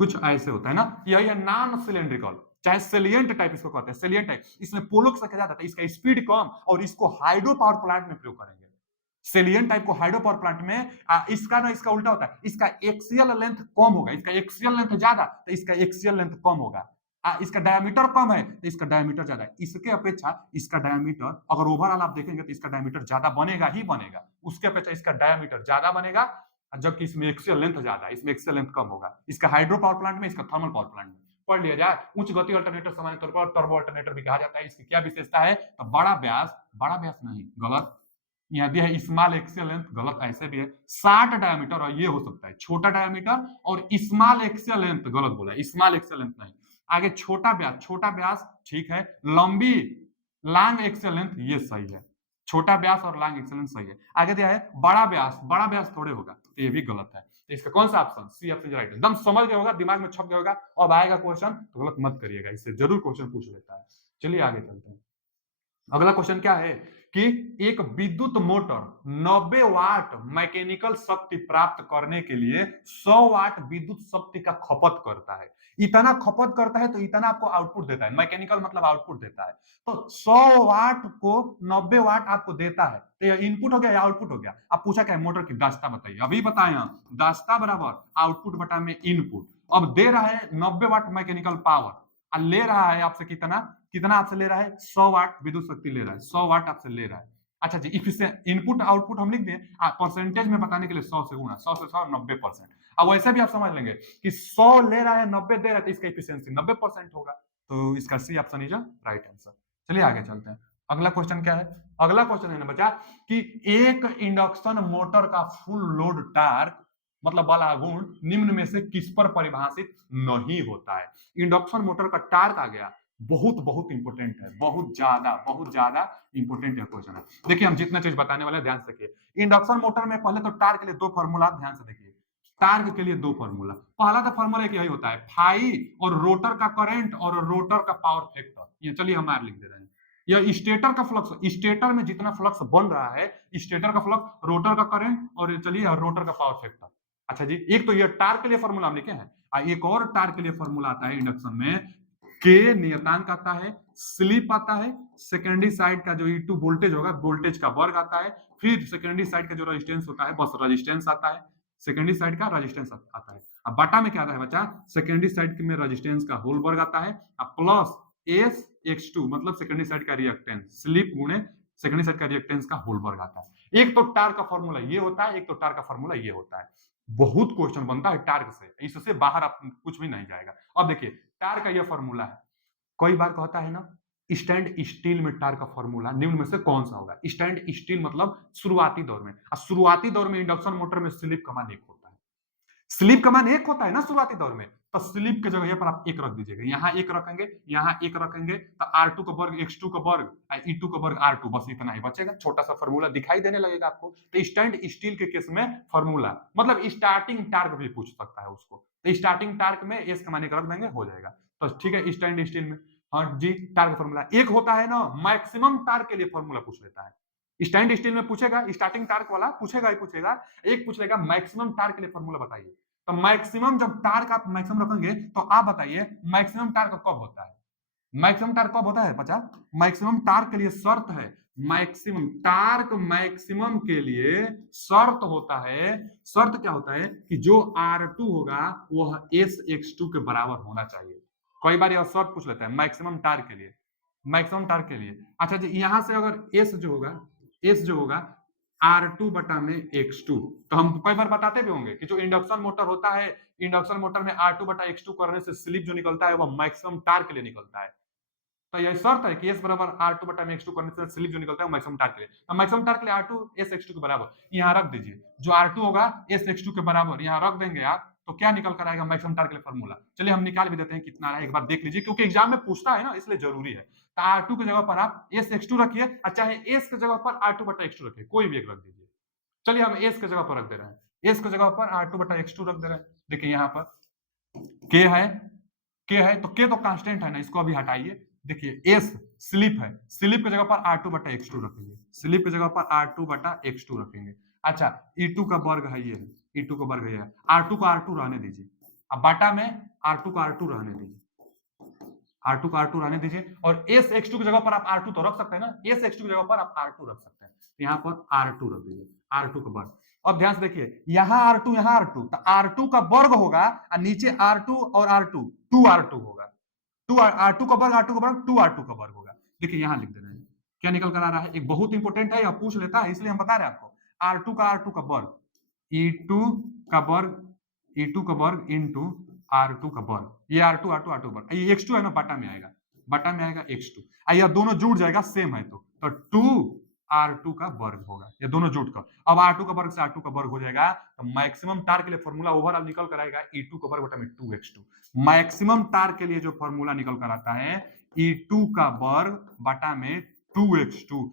कुछ ऐसे होता है ना, यही है नॉन सिलेंड्रिकल, चाहे सेलिएंट टाइप इसको कहते हैं, सेलिएंट टाइप, इसमें पोलो की संख्या ज्यादा है, इसका स्पीड कम, और इसको हाइड्रो पावर प्लांट में प्रयोग करेंगे। सेलिएंट टाइप को हाइड्रो पावर प्लांट में इसका ना, इसका उल्टा होता है, इसका एक्सियल लेंथ कम होगा, इसका एक्सियल लेंथ ज्यादा तो इसका एक्सियल लेंथ कम होगा। इसका डायमीटर कम है तो इसका डायमीटर ज्यादा है, इसके अपेक्षा इसका डायमीटर अगर ओवरऑल आप देखेंगे तो इसका डायमीटर ज्यादा बनेगा ही बनेगा, उसके अपेक्षा इसका डायमीटर ज्यादा बनेगा, जबकि इसमें एक्सियल लेंथ ज्यादा है, इसमें एक्सियल लेंथ कम होगा, इसका हाइड्रो पावर प्लांट में, इसका थर्मल पावर प्लांट में। पढ़ लिया जाए, उच्च गति अल्टरनेटर सामान्य तौर पर टर्बो अल्टरनेटर भी कहा जाता है। इसकी क्या विशेषता है, तो बड़ा व्यास नहीं, गलत, यहाँ दिया है स्मॉल एक्सियल लेंथ, गलत, ऐसे भी है 60 डायमीटर, और ये हो सकता है छोटा डायमीटर, और स्मॉल एक्सियल लेंथ गलत बोला है, स्मॉल एक्सियल लेंथ नहीं। आगे छोटा व्यास ठीक है, लंबी लॉन्ग एक्सियल लेंथ ये सही है, छोटा व्यास और लॉन्ग एक्सियल लेंथ सही है। आगे दिया है बड़ा व्यास थोड़े होगा, तो ये भी गलत है। तो इसका कौन सा ऑप्शन, सी ऑप्शन राइट, एकदम समझ गए होगा, दिमाग में छप गया होगा। अब आएगा क्वेश्चन तो गलत मत करिएगा, इससे जरूर क्वेश्चन पूछ लेता है। चलिए आगे चलते हैं। अगला क्वेश्चन क्या है कि एक विद्युत मोटर 90 वाट मैकेनिकल शक्ति प्राप्त करने के लिए 100 वाट विद्युत शक्ति का खपत करता है। इतना खपत करता है तो इतना आपको आउटपुट देता है, मैकेनिकल मतलब आउटपुट देता है। तो 100 वाट को 90 वाट आपको देता है, तो यह इनपुट हो गया या आउटपुट हो गया। आप पूछा क्या मोटर की दास्ता बताइए, अभी बताए हम, दास्ता बराबर आउटपुट बटा में इनपुट। अब दे रहा है 90 वाट मैकेनिकल पावर, और ले रहा है आपसे कितना, कितना आपसे ले रहा है, 100 वाट विद्युत शक्ति ले रहा है, 100 वाट आपसे ले रहा है। अच्छा जी, इनपुट आउटपुट हम लिख दें, परसेंटेज में बताने के लिए 100 से गुणा, 100 से 100 90%। अब वैसे भी आप समझ लेंगे कि 100 ले रहा है 90 दे रहा है, तो इसका इफिशियंसी 90% होगा, तो इसका C option is right answer. चलिए आगे चलते हैं। अगला क्वेश्चन क्या है, अगला क्वेश्चन है ना बच्चा कि एक इंडक्शन मोटर का फुल लोड टार्क मतलब बला गुण निम्न में से किस पर परिभाषित नहीं होता है। इंडक्शन मोटर का टार्क आ गया, बहुत बहुत इंपोर्टेंट है, बहुत ज्यादा इंपोर्टेंट है क्वेश्चन है। देखिए हम जितना चीज बताने वाले हैं ध्यान से देखिए। इंडक्शन मोटर में पहले तो टार्क के लिए दो फार्मूला ध्यान से देखिए, टार्क के लिए दो फार्मूला, पहला का फार्मूला यही होता है फाई और रोटर का करंट और रोटर का पावर फैक्टर। ये चलिए हम आर लिख दे रहे हैं। यह स्टेटर का फ्लक्स, स्टेटर में जितना फ्लक्स बन रहा है, स्टेटर का फ्लक्स, रोटर का करंट, और चलिए रोटर का पावर फैक्टर। अच्छा जी, एक तो ये टार्क के लिए फार्मूला हम लिखे हैं, एक और टार्क के लिए फार्मूला आता है इंडक्शन में, के नियतांक आता है, स्लिप आता है, सेकेंडरी साइड का जो E2 वोल्टेज होगा, वोल्टेज का वर्ग आता है, फिर सेकेंडरी साइड का जो रेजिस्टेंस होता है बस रेजिस्टेंस आता है, सेकेंडरी साइड का रेजिस्टेंस आता है। अब बटा में क्या आता है बच्चा, सेकेंडरी साइड में रेजिस्टेंस का होल वर्ग आता है, प्लस एस x2 मतलब सेकेंडरी साइड का रिएक्टेंस, स्लिप गुणे सेकेंडरी साइड का रिएक्टेंस का होल वर्ग आता है। एक तो टार्क का फॉर्मूला ये होता है, एक तो टार्क का फॉर्मूला ये होता है। बहुत क्वेश्चन बनता है टार्क से, इससे बाहर आप कुछ भी नहीं जाएगा। अब देखिए टार्क का ये फॉर्मूला है, कई बार कहता है ना स्टैंड स्टील में टार्क का फॉर्मूला निम्न में से कौन सा होगा। स्टैंड स्टील मतलब शुरुआती दौर में, शुरुआती दौर में इंडक्शन मोटर में स्लिप का मान 1 होता है, स्लीप का मान 1 होता है ना शुरुआती दौर में, तो स्लीप की जगह पर आप 1 रख दीजिएगा, यहाँ 1 रखेंगे, यहाँ 1 रखेंगे, तो R2 का वर्ग X2 का वर्ग E2 का वर्ग R2, बस इतना ही बचेगा। छोटा सा फॉर्मूला दिखाई देने लगेगा आपको। तो स्टैंड स्टील के केस में फॉर्मूला मतलब स्टार्टिंग टार्क भी पूछ सकता है उसको, तो स्टार्टिंग टार्क में एस का मान 1 रख देंगे, हो जाएगा। तो ठीक है, स्टैंड स्टील में हाँ जी टार्क फॉर्मूला 1 होता है ना, मैक्सिमम टार्क के लिए फॉर्मूला पूछ लेता है। स्टैंड स्टील में पूछेगा, स्टार्टिंग टार्क वाला पूछेगा ही पूछेगा, एक पूछ लेगा मैक्सिमम टार्क के लिए फॉर्मूला बताइए। तो मैक्सिमम जब टार्क आप मैक्सिमम रखेंगे तो आप बताइए मैक्सिमम टार्क कब होता है? मैक्सिमम टार्क कब होता है बच्चा? मैक्सिमम टार्क के लिए शर्त है, मैक्सिमम टार्क मैक्सिमम के लिए शर्त होता है, शर्त क्या होता है कि जो R2 होगा वह SX2 के बराबर होना चाहिए। कई बार यह शर्त पूछ लेता है मैक्सिमम टार्क के लिए, मैक्सिमम टार्क के लिए। अच्छा जी, यहां से अगर S जो होगा R2 बटा में X2, तो हम कई बार बताते भी होंगे कि जो इंडक्शन मोटर होता है, इंडक्शन मोटर में R2 बटा X2 करने से स्लिप जो निकलता है वह मैक्सिमम टार्क के लिए निकलता है। तो यह शर्त है कि S बराबर R2 बटा में X2 करने से स्लिप जो निकलता है मैक्सिमम टार्क के लिए। तो मैक्सिमम टार्क के लिए R2 SX2 के बराबर यहाँ रख दीजिए, जो R2 होगा SX2 के बराबर यहाँ रख देंगे आप, तो क्या निकल कर आएगा मैक्सिमम टार्क के लिए फॉर्मूला। चलिए हम निकाल भी देते हैं कितना रहा है, एक बार देख लीजिए, क्योंकि एग्जाम में पूछता है ना इसलिए जरूरी है। तो R2 की जगह पर आप SX2 रखिए, और चाहे S की जगह पर R2 बटा X2 रखिए, कोई भी एक रख दीजिए। चलिए हम S की जगह पर रख दे रहे हैं, S की जगह पर R2 बटा X2 रख दे रहे हैं। देखिए यहाँ पर K है, K है तो K तो कांस्टेंट है ना, इसको अभी हटाइए। देखिए S स्लिप है, स्लिप की जगह पर R2 बटा X2 रखेंगे, स्लिप की जगह पर R2 बटा X2 रखेंगे। अच्छा, E2 का वर्ग है ये, E2 का वर्ग है ये, R2 का R2 रहने दीजिए, अब बाटा में R2 का R2 रहने दीजिए, R2 का R2 रहने दीजिए, और SX2 की जगह पर आप R2 तो रख सकते हैं ना, SX2 की जगह पर आप R2 रख सकते हैं, यहाँ पर R2 रख दीजिए, R2 का वर्ग। अब ध्यान से देखिए, यहाँ R2 यहाँ R2, तो R2 का वर्ग होगा और नीचे R2 और R2 2R2 होगा, 2 R2 का वर्ग, R2 का वर्ग 2R2 का वर्ग होगा। देखिए यहाँ लिख दे रहे हैं, क्या निकल कर आ रहा है, एक बहुत इंपॉर्टेंट है, यह पूछ लेता है इसलिए हम बता रहे हैं आपको। R2 का वर्ग E2 का वर्ग, E2 का वर्ग इंटू R2 का वर्ग, ये R2 वर्ग, ये X2 है ना, बटा में आएगा, बटा में आएगा X2, यह दोनों जुड़ जाएगा सेम है तो 2R2 का वर्ग होगा, ये दोनों जुट कर। अब R2 का वर्ग से R2 का वर्ग हो जाएगा, तो मैक्सिमम टार्क के लिए फॉर्मूला ओवरऑल निकल कर आएगा E2 का वर्ग बटा में 2X2। मैक्सिमम टार्क के लिए जो फॉर्मूला निकल कर आता है E2 का वर्ग बटा में 2X2,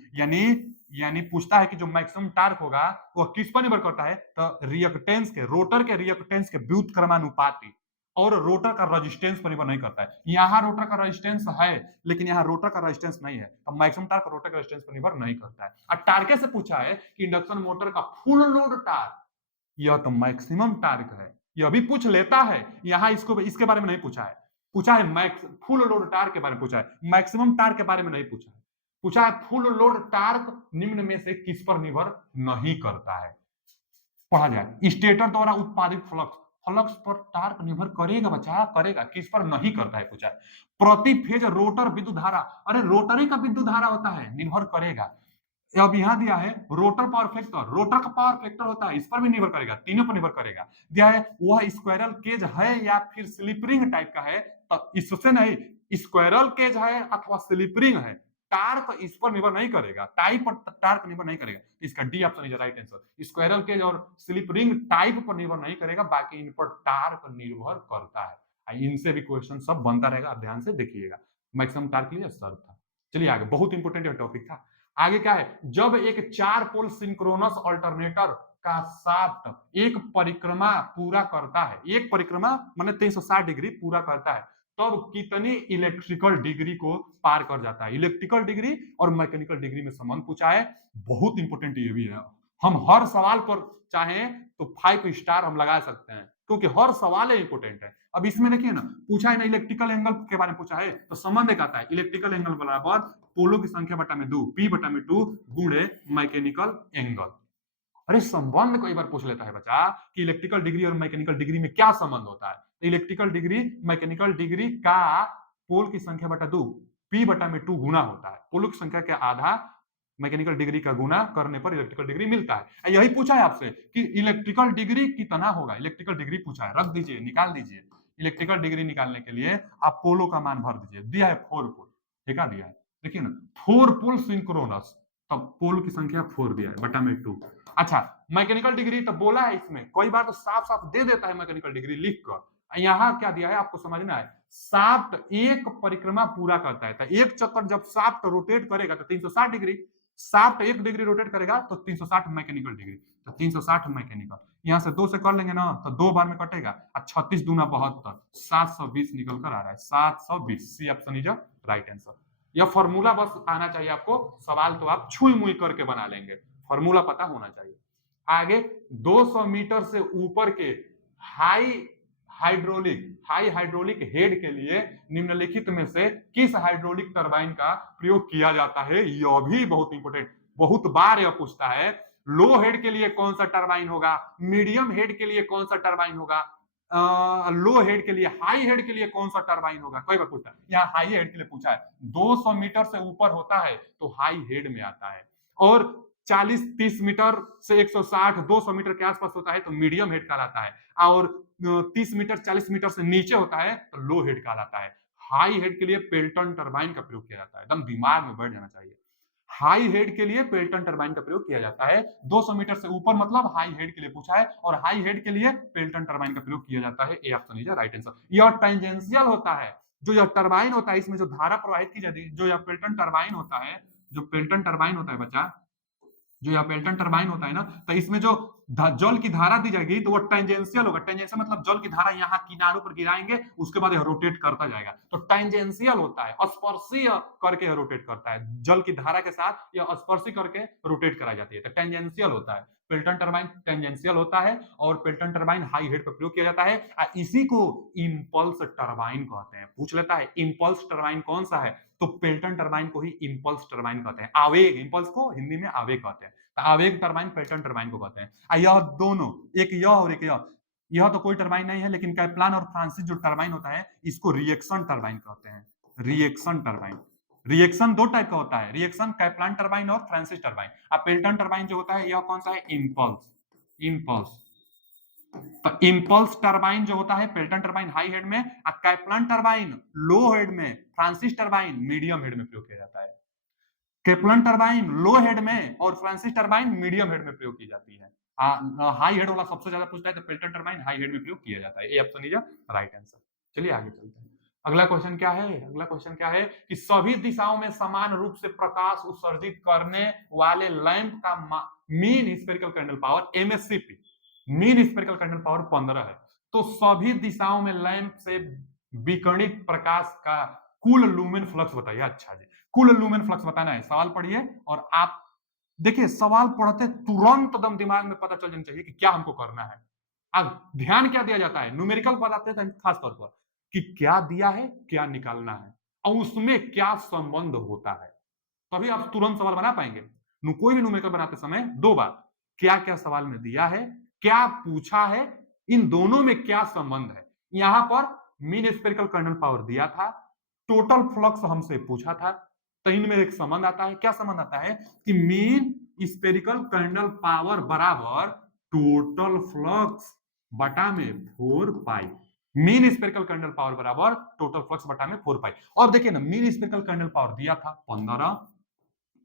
यानी पूछता है कि जो मैक्सिमम टार्क होगा वह किस पर निर्भर करता है, तो रिएक्टेंस के, रोटर के रिएक्टेंस के व्युत्क्रमानुपाती और रोटर का रेजिस्टेंस पर निर्भर नहीं करता है। यहाँ रोटर का रेजिस्टेंस है लेकिन यहाँ रोटर का रेजिस्टेंस नहीं है, तो मैक्सिमम टार्क रोटर के रेजिस्टेंस पर निर्भर नहीं करता है। और टार्क से पूछा है कि इंडक्शन मोटर का फुल लोड टार्क, यह तो मैक्सिमम टार्क है, यह भी पूछ लेता है। यहाँ इसको इसके बारे में नहीं पूछा है, पूछा है मैक्स फुल लोड टार्क के बारे में पूछा है, मैक्सिमम टार्क के बारे में नहीं पूछा है। पूछा है फुल लोड टार्क निम्न में से किस पर निर्भर नहीं करता है। पढ़ा जाए, स्टेटर द्वारा उत्पादित फ्लक्स, फ्लक्स पर टार्क निर्भर करेगा बच्चा, करेगा, किस पर नहीं करता है पूछा है। प्रति फेज रोटर विद्युत धारा, अरे रोटरी का विद्युत धारा होता है, निर्भर करेगा। अब यहाँ दिया है रोटर पावर फैक्टर, रोटर का पावर फैक्टर होता है, इस पर भी निर्भर करेगा, तीनों पर निर्भर करेगा। दिया है वह स्क्वायरल केज है या फिर स्लिप रिंग टाइप का है, तो इससे नहीं, स्क्वायरल केज है अथवा स्लिप रिंग है, टार्क इस पर निर्भर नहीं करेगा, टाइप पर टार्क निर्भर नहीं करेगा, इसका D option is right answer. Squirrel cage और स्लिप रिंग टाइप पर निर्भर नहीं करेगा, बाकी इन पर टार्क निर्भर करता है। इनसे भी क्वेश्चन सब बनता रहेगा, आप ध्यान से देखिएगा। मैक्सिमम टार्क के लिए शर्त था। चलिए आगे, बहुत इंपॉर्टेंट टॉपिक था। आगे क्या है, जब एक 4 पोल सिंक्रोनस अल्टरनेटर का शाफ्ट एक परिक्रमा पूरा करता है, एक परिक्रमा माने 360 डिग्री पूरा करता है, तब कितनी इलेक्ट्रिकल डिग्री को पार कर जाता है। इलेक्ट्रिकल डिग्री और मैकेनिकल डिग्री में संबंध पूछा है, बहुत इंपॉर्टेंट ये भी है। हम हर सवाल पर चाहे तो 5 स्टार हम लगा सकते हैं, क्योंकि हर सवाल इंपॉर्टेंट है। अब इसमें देखिए ना, पूछा है ना इलेक्ट्रिकल एंगल के बारे में पूछा है, तो संबंध एक आता है, इलेक्ट्रिकल एंगल बराबर पोलों की संख्या बटा में 2, पी बटा में 2 गुणे मैकेनिकल एंगल। अरे संबंध कई बार पूछ लेता है बच्चा कि इलेक्ट्रिकल डिग्री और मैकेनिकल डिग्री में क्या संबंध होता है। तो इलेक्ट्रिकल डिग्री मैकेनिकल डिग्री का पोल की संख्या बटा 2 पी बटा में 2 गुना होता है, पोलों की संख्या के आधा मैकेनिकल डिग्री का गुना करने पर इलेक्ट्रिकल डिग्री मिलता है। यही पूछा है आपसे कि इलेक्ट्रिकल डिग्री कितना होगा, इलेक्ट्रिकल डिग्री पूछा है, रख दीजिए, निकाल दीजिए। इलेक्ट्रिकल डिग्री निकालने के लिए आप पोलो का मान भर दीजिए, दिया है 4 पोल, ठीक है, दिया है। देखिए ना 4 पोल सिंक्रोनस, तब पोल की संख्या 4 दिया है बटा में 2। अच्छा, मैकेनिकल डिग्री तो बोला है इसमें, कई बार तो साफ साफ दे देता है मैकेनिकल डिग्री लिख कर। यहाँ क्या दिया है आपको समझना है, शाफ्ट एक परिक्रमा पूरा करता है, तो एक चक्कर जब शाफ्ट रोटेट करेगा तो 360 डिग्री, शाफ्ट 1 डिग्री रोटेट करेगा तो 360 मैकेनिकल डिग्री, तो 360 मैकेनिकल, यहाँ से 2 से कर लेंगे ना तो 2 बार में कटेगा, 36 दूना 72, 720 निकल कर आ रहा है, 720। C option is right answer. यह फॉर्मूला बस आना चाहिए आपको, सवाल तो आप छुई मुई करके बना लेंगे, फॉर्मूला पता होना चाहिए। आगे 200 मीटर से ऊपर के हाई हाइड्रोलिक हेड के लिए निम्नलिखित में से किस हाइड्रोलिक टरबाइन का प्रयोग किया जाता है, यह भी बहुत इंपॉर्टेंट, बहुत बार यह पूछता है। लो हेड के लिए कौन सा टरबाइन होगा, मीडियम हेड के लिए कौन सा टरबाइन होगा, लो हेड के लिए, हाई हेड के लिए कौन सा टरबाइन होगा, कई बार पूछता है। यहाँ हाई हेड के लिए पूछा है, 200 मीटर से ऊपर होता है तो हाई हेड में आता है, और 40-30 मीटर से 160 200 मीटर के आसपास होता है तो मीडियम हेड कहलाता है, और 30 मीटर 40 मीटर से नीचे होता है तो लो हेड कहलाता है। हाई हेड के लिए पेल्टन टरबाइन का प्रयोग किया जाता है, एकदम दिमाग में बैठ जाना चाहिए। हाई हेड के लिए पेल्टन टरबाइन का प्रयोग किया जाता है, 200 मीटर से ऊपर मतलब हाई हेड के लिए पूछा है, और हाई हेड के लिए पेल्टन टरबाइन का प्रयोग किया जाता है। A option is right answer. यह टेंजेंशियल होता है, जो यह टरबाइन होता है इसमें जो धारा प्रवाहित की जाती है, जो यह पेल्टन टरबाइन होता है, जो पेल्टन टरबाइन होता है बच्चा, जो यहाँ पेल्टन टरबाइन होता है ना, तो इसमें जो जल की धारा दी जाएगी तो वो टेंजेंशियल होगा। टेंजेंशियल मतलब जल की धारा यहाँ किनारों पर गिराएंगे, उसके बाद यह रोटेट करता जाएगा, तो टेंजेंशियल होता है, स्पर्शीय करके रोटेट करता है, जल की धारा के साथ यह स्पर्शी करके रोटेट कराई जाती है, तो टेंजेंशियल होता है। पेल्टन टरबाइन टेंजेंशियल होता है, और पेल्टन टरबाइन हाई हेड पर प्रयोग किया जाता है, इसी को इंपल्स टरबाइन कहते हैं। पूछ लेता है इंपल्स टरबाइन कौन सा है, तो पेल्टन टरबाइन को ही इंपल्स टरबाइन कहते हैं। आवेग, इंपल्स को हिंदी में आवेग कहते हैं, तो आवेग टरबाइन पेल्टन टरबाइन को कहते हैं। यह दोनों, एक यह और एक यह तो कोई टरबाइन नहीं है, लेकिन कैप्लान और फ्रांसिस जो टरबाइन होता है इसको रिएक्शन टरबाइन कहते हैं। रिएक्शन टरबाइन, रिएक्शन दो टाइप का होता है, रिएक्शन कैप्लान टरबाइन और फ्रांसिस टरबाइन। अब पेल्टन टरबाइन जो होता है यह कौन सा है, इंपल्स, इंपल्स। तो इंपल्स टरबाइन जो होता है पेल्टन टरबाइन हाई हेड में, और कैप्लान टरबाइन लो हेड में, फ्रांसिस टरबाइन मीडियम हेड में प्रयोग किया जाता है। केप्लन टरबाइन लो हेड में और फ्रांसिस टरबाइन मीडियम हेड में प्रयोग की जाती है। हाई हेड वाला सबसे ज्यादा पूछता है तो पेल्टन टरबाइन हाई हेड में प्रयोग किया जाता है। A option is right answer. चलिए आगे चलते हैं। अगला क्वेश्चन क्या है, अगला क्वेश्चन क्या है कि सभी दिशाओं में समान रूप से प्रकाश उत्सर्जित करने वाले लैंप का mean spherical candle power MSCP, mean spherical candle power 15 है। तो सभी दिशाओं में लैंप से विकिरणित प्रकाश का कुल लूमेन फ्लक्स बताइए। अच्छा जी, कुल लूमेन फ्लक्स बताना है, सवाल पढ़िए और आप देखिए सवाल पढ़ते तुरंत एकदम दिमाग में पता चल जाना चाहिए कि क्या हमको करना है। अब ध्यान क्या दिया जाता है, न्यूमेरिकल बताते हैं खास तौर पर कि क्या दिया है क्या निकालना है और उसमें क्या संबंध होता है, तभी आप तुरंत सवाल बना पाएंगे। कोई भी न्यूमेरिकल बनाते समय दो बार क्या क्या सवाल में दिया है, क्या पूछा है, इन दोनों में क्या संबंध है। यहां पर मीन स्फेरिकल कर्नल पावर दिया था, टोटल फ्लक्स हमसे पूछा था, तो इनमें एक संबंध आता है। क्या संबंध आता है कि मीन स्फेरिकल कर्नल पावर बराबर टोटल फ्लक्स बटा में 4 पाई। मीन स्फेरिकल कर्नल पावर बराबर टोटल फ्लक्स बटा में 4 पाई। और देखिए ना, मीन स्फेरिकल कर्नल पावर दिया था 15,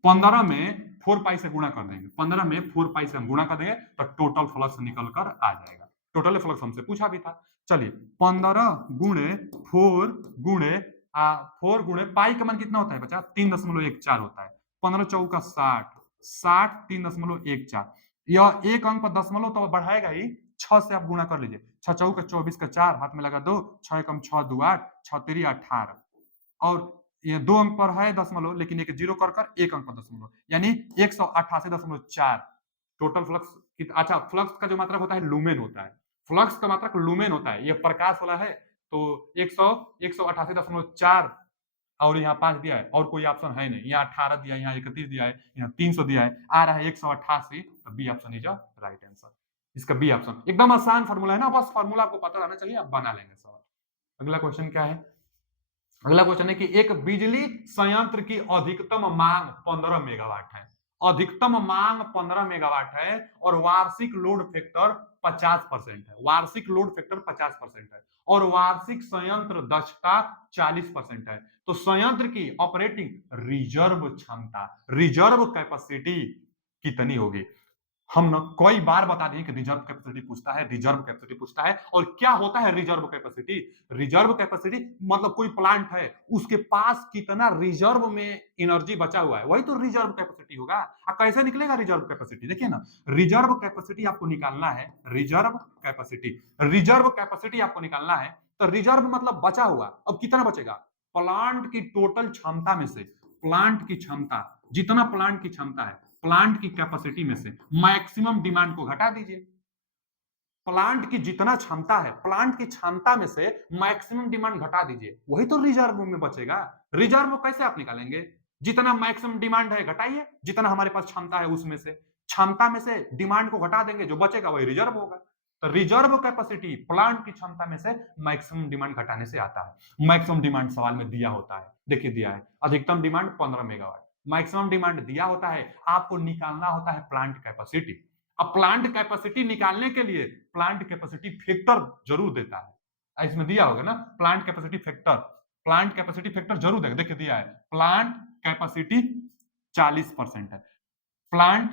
15 में 4 पाई से गुणा कर देंगे, 15 में 4 पाई से हम गुणा कर देंगे तो टोटल फ्लक्स निकल कर आ जाएगा। टोटल फ्लक्स हमसे पूछा भी था। चलिए 15 गुणे 4 गुणे 4 गुणे पाई का मान कितना होता है बच्चा, 3.14 होता है। 15 चौका 60, 60 3.14, यह एक अंक पर दशमलव तो बढ़ाएगा ही, 6 से आप गुणा कर लीजिए, 6 चौका 24 का 4 हाथ में लगा 2, 6 एकम 6 2 8, 6 3 18, और ये 2 अंक पर है दशमलव, लेकिन एक जीरो कर कर एक अंक पर दशमलव, यानी 188.4 टोटल फ्लक्स। अच्छा, फ्लक्स का जो मात्रक होता है लूमेन होता है, फ्लक्स का मात्रक लूमेन होता है, ये प्रकाश वाला है तो 188.4 और यहाँ 5 दिया है, और कोई ऑप्शन है नहीं, यहाँ 18 दिया है, यहाँ 31 दिया है, यहाँ 300 दिया है, आ रहा है 188, तो B option is right answer. इसका बी ऑप्शन एकदम आसान फॉर्मूला है ना, बस फॉर्मूला आपको पता रहना चाहिए, आप बना लेंगे सवाल। अगला क्वेश्चन क्या है, अगला क्वेश्चन है कि एक बिजली संयंत्र की अधिकतम मांग 15 मेगावाट है, अधिकतम मांग 15 मेगावाट है और वार्षिक लोड फैक्टर 50% है, वार्षिक लोड फैक्टर 50% है और वार्षिक संयंत्र दक्षता 40% है। तो संयंत्र की ऑपरेटिंग रिजर्व क्षमता, रिजर्व कैपेसिटी कितनी होगी। हम ना कई बार बता दिए कि रिजर्व कैपेसिटी पूछता है, रिजर्व कैपेसिटी पूछता है। और क्या होता है रिजर्व कैपेसिटी? रिजर्व कैपेसिटी मतलब कोई प्लांट है, उसके पास कितना रिजर्व में एनर्जी बचा हुआ है, वही तो रिजर्व कैपेसिटी होगा। कैसे निकलेगा रिजर्व कैपेसिटी? देखिए ना, रिजर्व कैपेसिटी आपको निकालना है, रिजर्व कैपेसिटी, रिजर्व कैपेसिटी आपको निकालना है। तो रिजर्व मतलब बचा हुआ। अब कितना बचेगा? प्लांट की टोटल क्षमता में से, प्लांट की क्षमता, जितना प्लांट की क्षमता है, प्लांट की कैपेसिटी में से मैक्सिमम डिमांड को घटा दीजिए। प्लांट की जितना क्षमता है, प्लांट की क्षमता में से मैक्सिमम डिमांड घटा दीजिए, वही तो रिजर्व में बचेगा। रिजर्व कैसे आप निकालेंगे? जितना मैक्सिमम डिमांड है घटाइए, जितना हमारे पास क्षमता है उसमें से, क्षमता में से डिमांड को घटा देंगे, जो बचेगा वही रिजर्व होगा। तो रिजर्व कैपेसिटी प्लांट की क्षमता में से मैक्सिमम डिमांड घटाने से आता है। मैक्सिमम डिमांड सवाल में दिया होता है, देखिए दिया है अधिकतम डिमांड 15 मेगावाट, मैक्सिमम डिमांड दिया होता है, आपको निकालना होता है प्लांट कैपेसिटी। अब प्लांट कैपेसिटी निकालने के लिए प्लांट कैपेसिटी फैक्टर जरूर देता है, इसमें दिया होगा ना plant capacity factor, plant capacity factor जरूर देगा। देखिए दिया है प्लांट कैपेसिटी 40% है, प्लांट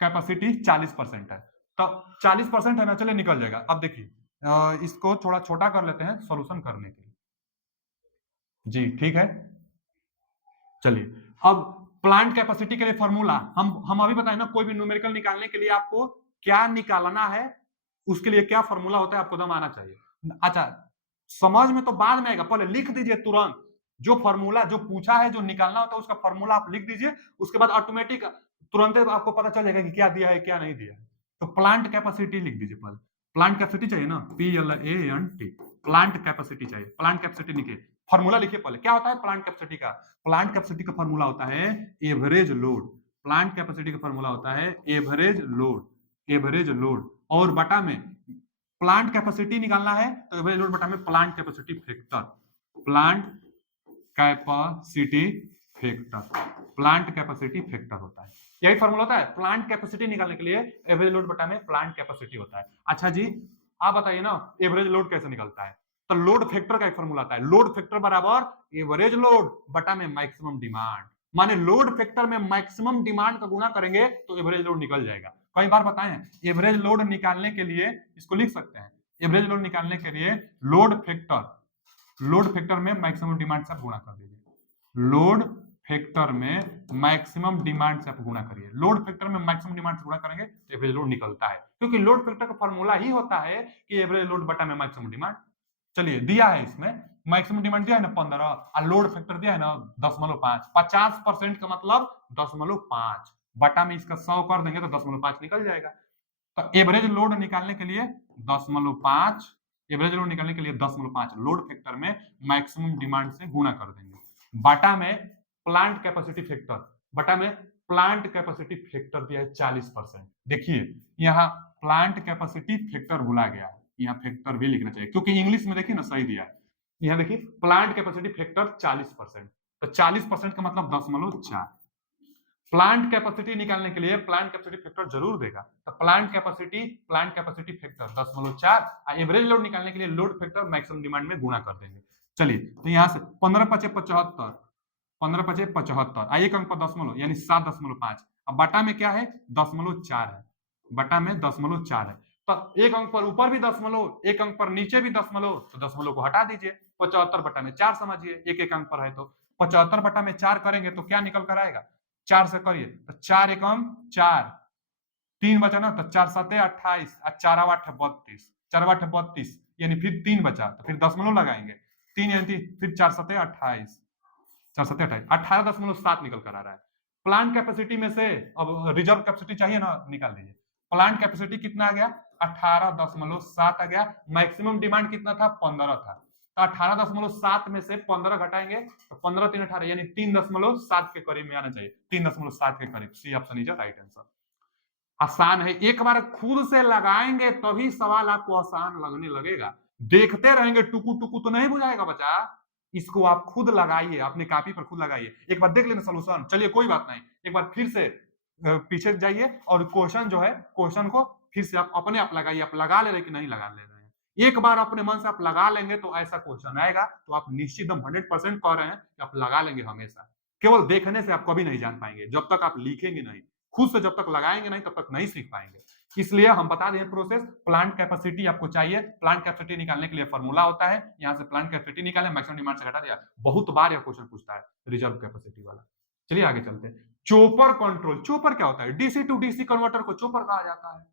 कैपेसिटी 40% है, तो 40% है ना, चले निकल जाएगा। अब देखिए इसको थोड़ा छोटा कर लेते हैं सॉल्यूशन करने के लिए। जी ठीक है, चलिए अब प्लांट कैपेसिटी के लिए फॉर्मूला हम अभी बताए ना, कोई भी न्यूमेरिकल निकालने के लिए आपको क्या निकालना है, उसके लिए क्या फॉर्मूला होता है आपको दम आना चाहिए। अच्छा, समझ में तो बाद में आएगा, पहले लिख दीजिए तुरंत जो फॉर्मूला जो पूछा है, जो निकालना होता है उसका फॉर्मूला आप लिख दीजिए, उसके बाद ऑटोमेटिक तुरंत आपको पता चल जाएगा कि क्या दिया है क्या नहीं दिया है। तो प्लांट कैपेसिटी लिख दीजिए, पहले प्लांट कैपेसिटी चाहिए ना, PLANT, प्लांट कैपेसिटी चाहिए, प्लांट कैपेसिटी लिखिए, फॉर्मूला लिखिए पहले। क्या होता है प्लांट कैपेसिटी का? प्लांट कैपेसिटी का फॉर्मूला होता है एवरेज लोड, प्लांट कैपेसिटी का फॉर्मूला होता है एवरेज लोड, एवरेज लोड और बटा में प्लांट कैपेसिटी निकालना है तो एवरेज लोड बटा में plant capacity factor, plant capacity factor, plant capacity factor होता है, यही फॉर्मूला होता है प्लांट कैपेसिटी निकालने के लिए, एवरेज लोड बटा में प्लांट कैपेसिटी होता है। अच्छा जी, आप बताइए ना एवरेज लोड कैसे निकलता है? तो लोड फैक्टर का एक फॉर्मूला आता है, लोड फैक्टर बराबर एवरेज लोड बटा में मैक्सिमम डिमांड, माने लोड फैक्टर में मैक्सिमम डिमांड का गुणा करेंगे तो एवरेज लोड निकल जाएगा। कई बार बताएं, एवरेज लोड निकालने के लिए इसको लिख सकते हैं, एवरेज लोड निकालने के लिए लोड फैक्टर, लोड फैक्टर में मैक्सिमम डिमांड से गुणा कर दीजिए, लोड फैक्टर में मैक्सिमम डिमांड से आप गुणा करिए, लोड फैक्टर में मैक्सिमम डिमांड से गुणा करेंगे तो एवरेज लोड निकलता है, क्योंकि लोड फैक्टर का फॉर्मूला ही होता है कि एवरेज लोड बटा में मैक्सिमम डिमांड। चलिए दिया है इसमें मैक्सिमम डिमांड दिया है ना 15 और लोड फैक्टर दिया है ना 10.5, 50% का मतलब 10.5 बटा में इसका 100 कर देंगे तो 10.5 निकल जाएगा। तो एवरेज लोड निकालने के लिए 10.5, एवरेज लोड निकालने के लिए 10.5 लोड फैक्टर में मैक्सिमम डिमांड से गुणा कर देंगे, बटा में प्लांट कैपेसिटी फैक्टर, बटा में प्लांट कैपेसिटी फैक्टर दिया है 40%। देखिए यहाँ प्लांट कैपेसिटी फैक्टर भुला गया है, यहाँ फैक्टर भी लिखना चाहिए क्योंकि इंग्लिश में देखिए ना सही दिया है। यहाँ देखिए प्लांट कैपेसिटी फैक्टर 40%, तो 40% का मतलब 10.4। प्लांट कैपेसिटी निकालने के लिए प्लांट कैपेसिटी फैक्टर जरूर देगा, तो plant capacity factor 10.4, average load निकालने के लिए लोड फैक्टर मैक्सिमम डिमांड में गुणा कर देंगे। चलिए तो यहाँ से 15×5 = 75, 15×5 = 75, एक अंक पर दशमलव यानी 7.5, अब बटा में क्या है 10.4 है, बटा में 10.4 है, तो एक अंक पर ऊपर भी दशमलव, एक अंक पर नीचे भी दशमलव, तो दशमलव को हटा दीजिए, 75 बटा में 4 समझिए, एक एक अंक पर है तो 75 बटा में 4 करेंगे तो क्या निकल कर आएगा, 4 से करिए तो 4 एकम 4, 3 बचा ना, तो 4 7 28 और 4 8 32, 4 8 32 यानी फिर 3 बचा तो फिर दशमलव लगाएंगे, 3 यानी फिर 4 7 28, 4 7 28, 18.7 निकल कर आ रहा है। प्लांट कैपेसिटी में से अब रिजर्व कैपेसिटी चाहिए ना, निकाल लीजिए, प्लांट कैपेसिटी कितना आ गया 18.7 आ गया, मैक्सिमम डिमांड कितना था 15 था, तो 18.7 में से 15 घटाएंगे तो 15 3 18 यानी 3.7 के करीब में आना चाहिए, 3.7 के करीब, C option is right answer. आसान है, एक बार खुद से लगाएंगे तभी सवाल आपको आसान लगने लगेगा, देखते रहेंगे टुकु टुकु तो नहीं बुझाएगा बच्चा, इसको आप खुद लगाइए, अपने कॉपी पर खुद लगाइए, एक बार देख लेना सोल्यूशन। चलिए कोई बात नहीं, एक बार फिर से पीछे जाइए और क्वेश्चन जो है, क्वेश्चन को फिर से आप अपने आप लगाइए, आप लगा ले रहे कि नहीं लगा ले रहे हैं, एक बार अपने मन से आप लगा लेंगे तो ऐसा क्वेश्चन आएगा, तो आप निश्चित हम 100% कह रहे हैं कि आप लगा लेंगे हमेशा। केवल देखने से आप कभी नहीं जान पाएंगे, जब तक आप लिखेंगे नहीं, खुद से जब तक लगाएंगे नहीं तब तक नहीं सीख पाएंगे। इसलिए हम बता दें प्रोसेस, प्लांट कैपेसिटी आपको चाहिए, प्लांट कैपेसिटी निकालने के लिए फॉर्मूला होता है, यहाँ से प्लांट कैपेसिटी निकालें, मैक्सिमम डिमांड से घटा दिया। बहुत बार यह क्वेश्चन पूछता है रिजर्व कैपेसिटी वाला। चलिए आगे चलते हैं। चोपर कंट्रोल, चोपर क्या होता है? डीसी टू डीसी कन्वर्टर को चोपर कहा जाता है।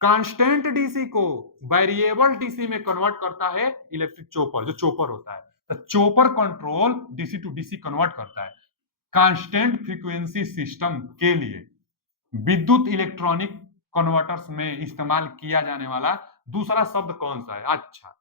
कांस्टेंट डीसी को वेरिएबल डीसी में कन्वर्ट करता है इलेक्ट्रिक चोपर, जो चोपर होता है। तो chopper control DC to DC convert करता है। कांस्टेंट फ्रीक्वेंसी सिस्टम के लिए विद्युत इलेक्ट्रॉनिक कन्वर्टर्स में इस्तेमाल किया जाने वाला दूसरा शब्द कौन सा है? अच्छा,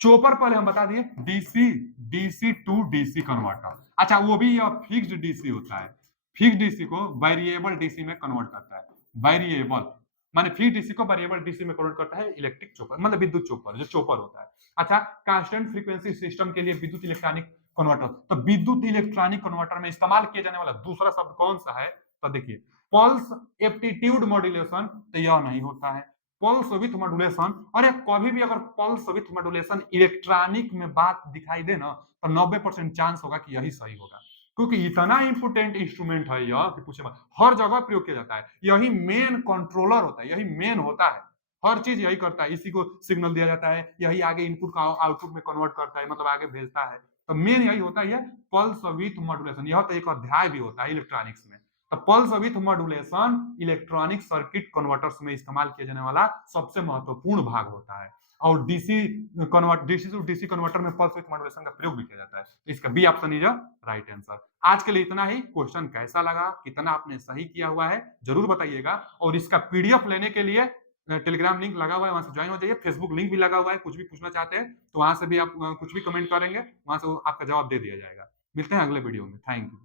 चोपर पहले हम बता दिए, DC DC to DC converter. अच्छा, वो भी फिक्स्ड डीसी होता है, फिक्स्ड डीसी को वेरिएबल डीसी में कन्वर्ट करता है। वेरिएबल माने फिक्स्ड डीसी को वेरिएबल डीसी में कन्वर्ट करता है इलेक्ट्रिक चोपर, मतलब विद्युत चोपर, जो चोपर होता है। अच्छा, कांस्टेंट फ्रीक्वेंसी सिस्टम के लिए विद्युत इलेक्ट्रॉनिक कन्वर्टर, तो विद्युत इलेक्ट्रॉनिक कन्वर्टर में इस्तेमाल किया जाने वाला दूसरा शब्द कौन सा है? तो देखिए, पल्स एप्टीट्यूड मॉड्यूलेशन, तो यह नहीं होता है। पल्स विथ मॉड्यूलेशन, अरे कभी भी अगर पल्स विथ मॉड्यूलेशन इलेक्ट्रॉनिक में बात दिखाई दे ना, तो 90% चांस होगा कि यही सही होगा, क्योंकि इतना इंपोर्टेंट इंस्ट्रूमेंट है यह कि पूछे मत, हर जगह प्रयोग किया जाता है। यही मेन कंट्रोलर होता है, यही मेन होता है, हर चीज यही करता है। इसी को सिग्नल दिया जाता है, यही आगे इनपुट का आउटपुट में कन्वर्ट करता है, मतलब आगे भेजता है। तो मेन यही होता है, पल्स विथ मॉड्यूलेशन। यह तो एक अध्याय भी होता है इलेक्ट्रॉनिक्स में। तो pulse width modulation electronic circuit converters में इस्तेमाल किया जाने वाला सबसे महत्वपूर्ण भाग होता है। और डीसी टू डीसी कन्वर्टर में पल्स विथ मॉड्यूलेशन का प्रयोग भी किया जाता है। तो इसका B option is right answer. आज के लिए इतना ही। क्वेश्चन कैसा लगा, कितना आपने सही किया हुआ है, जरूर बताइएगा। और इसका पीडीएफ लेने के लिए टेलीग्राम लिंक लगा हुआ है, वहां से ज्वाइन हो जाइए। फेसबुक लिंक भी लगा हुआ है, कुछ भी पूछना चाहते हैं तो वहां से भी आप कुछ भी कमेंट करेंगे, वहां से आपका जवाब दे दिया जाएगा। मिलते हैं अगले वीडियो में। Thank you.